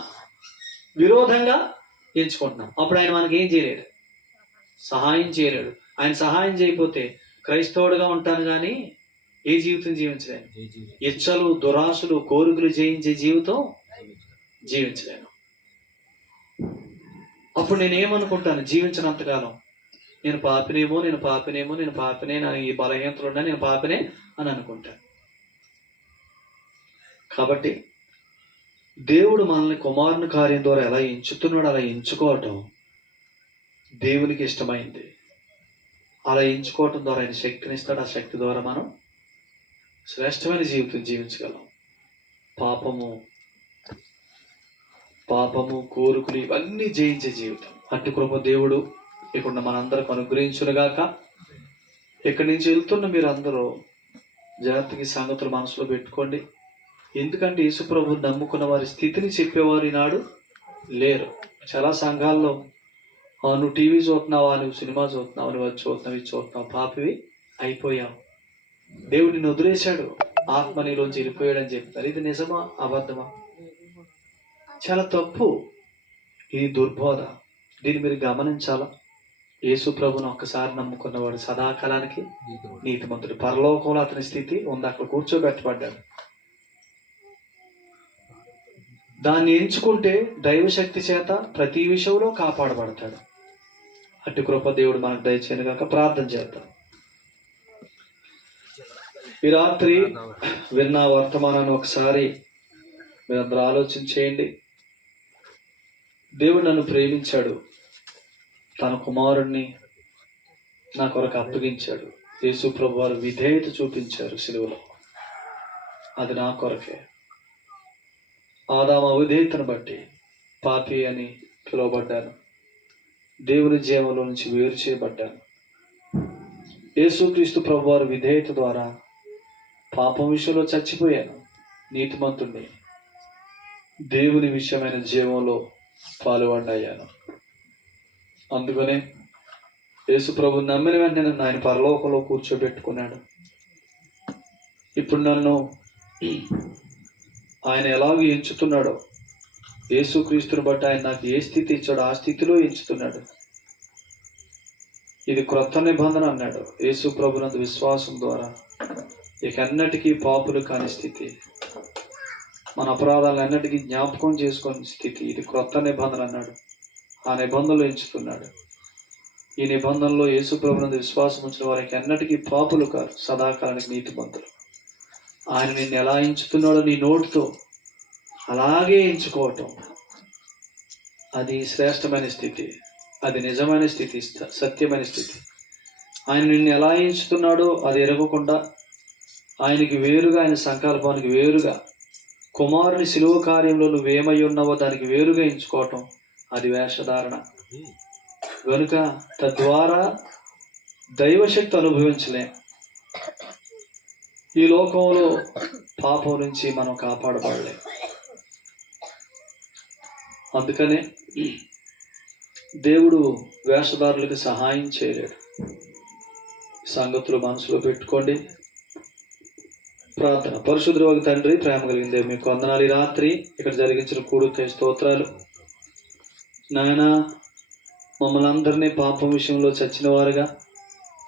అప్పుడు ఆయన మనకి ఏం చేయలేడు? సహాయం చేయలేడు. ఆయన సహాయం చేయకపోతే క్రైస్తవుడిగా ఉంటాను కానీ ఏ జీవితం జీవించలేను. ఇచ్చలు, దురాశలు, కోరికలు జయించే జీవితం జీవించలేను. అప్పుడు నేనేమనుకుంటాను? జీవించినంతకాలం నేను పాపినే, నా ఈ బలహీనతలు ఉన్నా నేను పాపినే అని అనుకుంటాను. కాబట్టి దేవుడు మనల్ని కుమారుని కార్యం ద్వారా ఎలా ఎంచుతున్నాడు, అలా ఎంచుకోవటం దేవునికి ఇష్టమైంది. అలా ఎంచుకోవటం ద్వారా ఆయన శక్తిని ఇస్తాడు. ఆ శక్తి ద్వారా మనం శ్రేష్టమైన జీవితం జీవించగలం. పాపము, కోరికలు ఇవన్నీ జయించే జీవితం. అట్టి కృప దేవుడు ఇక్కడ మనందరికి అనుగ్రహించునుగాక. ఇక్కడి నుంచి వెళ్తున్న మీరు అందరూ జాగ్రత్తగా ఈ సంగతులు మనసులో పెట్టుకోండి. ఎందుకంటే యేసుప్రభు నమ్ముకున్న వారి స్థితిని చెప్పేవారు ఈనాడు లేరు. చాలా సంఘాల్లో నువ్వు టీవీ చూస్తున్నావా, నువ్వు సినిమా చూస్తున్నావు, నువ్వు అది చూస్తున్నావు, ఇది చూస్తున్నావు, పాపివి అయిపోయావు, దేవుడు నిన్ను వదిలేశాడు, ఆత్మ నీలోంచి వెళ్ళిపోయాడని చెప్తారు. ఇది నిజమా అబద్ధమా? చాలా తప్పు. ఇది దుర్బోధ. దీన్ని మీరు గమనించాలా. యేసు ప్రభుని ఒక్కసారి నమ్ముకున్నవాడు సదాకాలానికి నీతిమంతుడు. పరలోకంలో అతని స్థితి ఉంది, అక్కడ కూర్చోబెట్టబడ్డాడు. దాన్ని ఎంచుకుంటే దైవశక్తి చేత ప్రతి విషయంలో కాపాడబడతాడు. అట్టి కృప దేవుడు మనకు దయచేయను గాక. ప్రార్థన చేద్దాం. ఈ రాత్రి విన్న వర్తమానాన్ని ఒకసారి మీరందరూ ఆలోచన చేయండి. దేవుడు నన్ను ప్రేమించాడు, తన కుమారుణ్ణి నా కొరకు అప్పగించాడు. యేసు ప్రభు వారు విధేయత చూపించారు సిలువలో, అది నా కొరకే. ఆదాము అవిధేయతను బట్టి పాపి అని పిలువబడ్డాను, దేవుని జీవంలో నుంచి వేరు చేయబడ్డాను. యేసుక్రీస్తు ప్రభు వారి విధేయత ద్వారా పాపం విషయంలో చచ్చిపోయాను, నీతిమంతుణ్ణి, దేవుని విషయమైన జీవంలో పాలుపడ్డాను. అందుకనే యేసు ప్రభు నమ్మిన వెంటనే నన్ను ఆయన పరలోకంలో కూర్చోబెట్టుకున్నాడు. ఇప్పుడు నన్ను ఆయన ఎలాగ ఎంచుతున్నాడో, యేసుక్రీస్తుని బట్టి ఆయన నాకు ఏ స్థితి ఇచ్చాడో ఆ స్థితిలో ఎంచుతున్నాడు. ఇది క్రొత్త నిబంధన అన్నాడు. యేసు ప్రభునందు విశ్వాసం ద్వారా ఇక ఎన్నటికీ పాపులు కాని స్థితి, మన అపరాధాలను ఎన్నటికీ జ్ఞాపకం చేసుకునే స్థితి. ఇది క్రొత్త నిబంధన అన్నాడు. ఆ నిబంధనలో ఎంచుతున్నాడు. ఈ నిబంధనలో యేసు ప్రభునందు విశ్వాసం ఉంచిన వారికి ఎన్నటికీ పాపులు కాదు, సదాకాలానికి నీతిమంతులు. ఆయన నిన్ను ఎలా ఎంచుతున్నాడో నీ నోటితో అలాగే ఎంచుకోవటం, అది శ్రేష్టమైన స్థితి, అది నిజమైన స్థితి, సత్యమైన స్థితి. ఆయన నిన్ను ఎలా ఎంచుతున్నాడో అది ఎరగకుండా ఆయనకి వేరుగా, ఆయన సంకల్పానికి వేరుగా, కుమారుని శిలువ కార్యంలో నువ్వేమై ఉన్నావో దానికి వేరుగా ఎంచుకోవటం, అది వేషధారణ. కనుక తద్వారా దైవశక్తి అనుభవించలేం. ఈ లోకంలో పాపం నుంచి మనం కాపాడబడలేం. అందుకనే దేవుడు వేషధారులకు సహాయం చేయలేడు. సంగతులు మనసులో పెట్టుకోండి. ప్రార్థన. పరిశుద్ధుడు తండ్రి, ప్రేమ కలిగిందే మీకు వందనాలు. ఈ రాత్రి ఇక్కడ జరిగించిన కూడుకై స్తోత్రాలు. నాయన, మమ్మల్ని అందరినీ పాపం విషయంలో చచ్చిన వారుగా,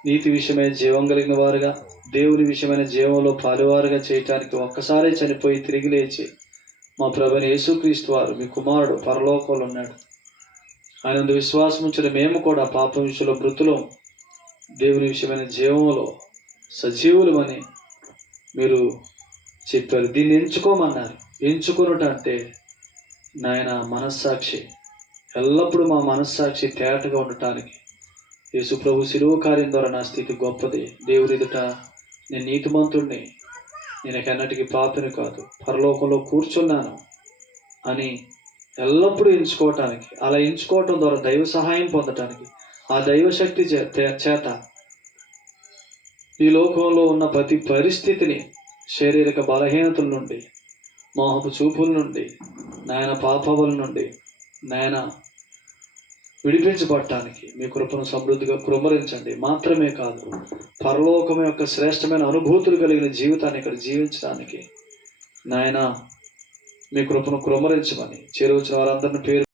నీతి విషయమైన జీవం కలిగిన వారుగా, దేవుని విషయమైన జీవంలో పాలువారుగా చేయటానికి ఒక్కసారే చనిపోయి తిరిగి లేచి మా ప్రభువైన యేసుక్రీస్తు వారు మీ కుమారుడు పరలోకంలో ఉన్నాడు. ఆయన విశ్వాసం ఉంచిన మేము కూడా పాపం విషయంలో మృతులం, దేవుని విషయమైన జీవంలో సజీవులమని మీరు చెప్పారు. దీన్ని ఎంచుకోమన్నారు. ఎంచుకున్నట అంటే నాయన మనస్సాక్షి, ఎల్లప్పుడూ మా మనస్సాక్షి తేటగా ఉండటానికి యేసు ప్రభు శిలువ కార్యం ద్వారా నా స్థితి గొప్పది. దేవుడి ఎదుట నేను నీతిమంతుణ్ణి, నేను ఎన్నటికీ పాపిని కాదు, పరలోకంలో కూర్చున్నాను అని ఎల్లప్పుడూ ఎంచుకోవటానికి, అలా ఎంచుకోవటం ద్వారా దైవ సహాయం పొందటానికి, ఆ దైవశక్తి చేత ఈ లోకంలో ఉన్న ప్రతి పరిస్థితిని, శారీరక బలహీనతల నుండి, మోహపు చూపుల నుండి, నాయన పాపముల నుండి నాయన విడిపించబడటానికి మీ కృపను సమృద్ధిగా కృమ్మరించండి. మాత్రమే కాదు, పరలోకం యొక్క శ్రేష్టమైన అనుభూతులు కలిగిన జీవితాన్ని ఇక్కడ జీవించడానికి నాయన మీ కృపను కృమ్మరించమని చేరువచ్చిన వారందరిని పేరు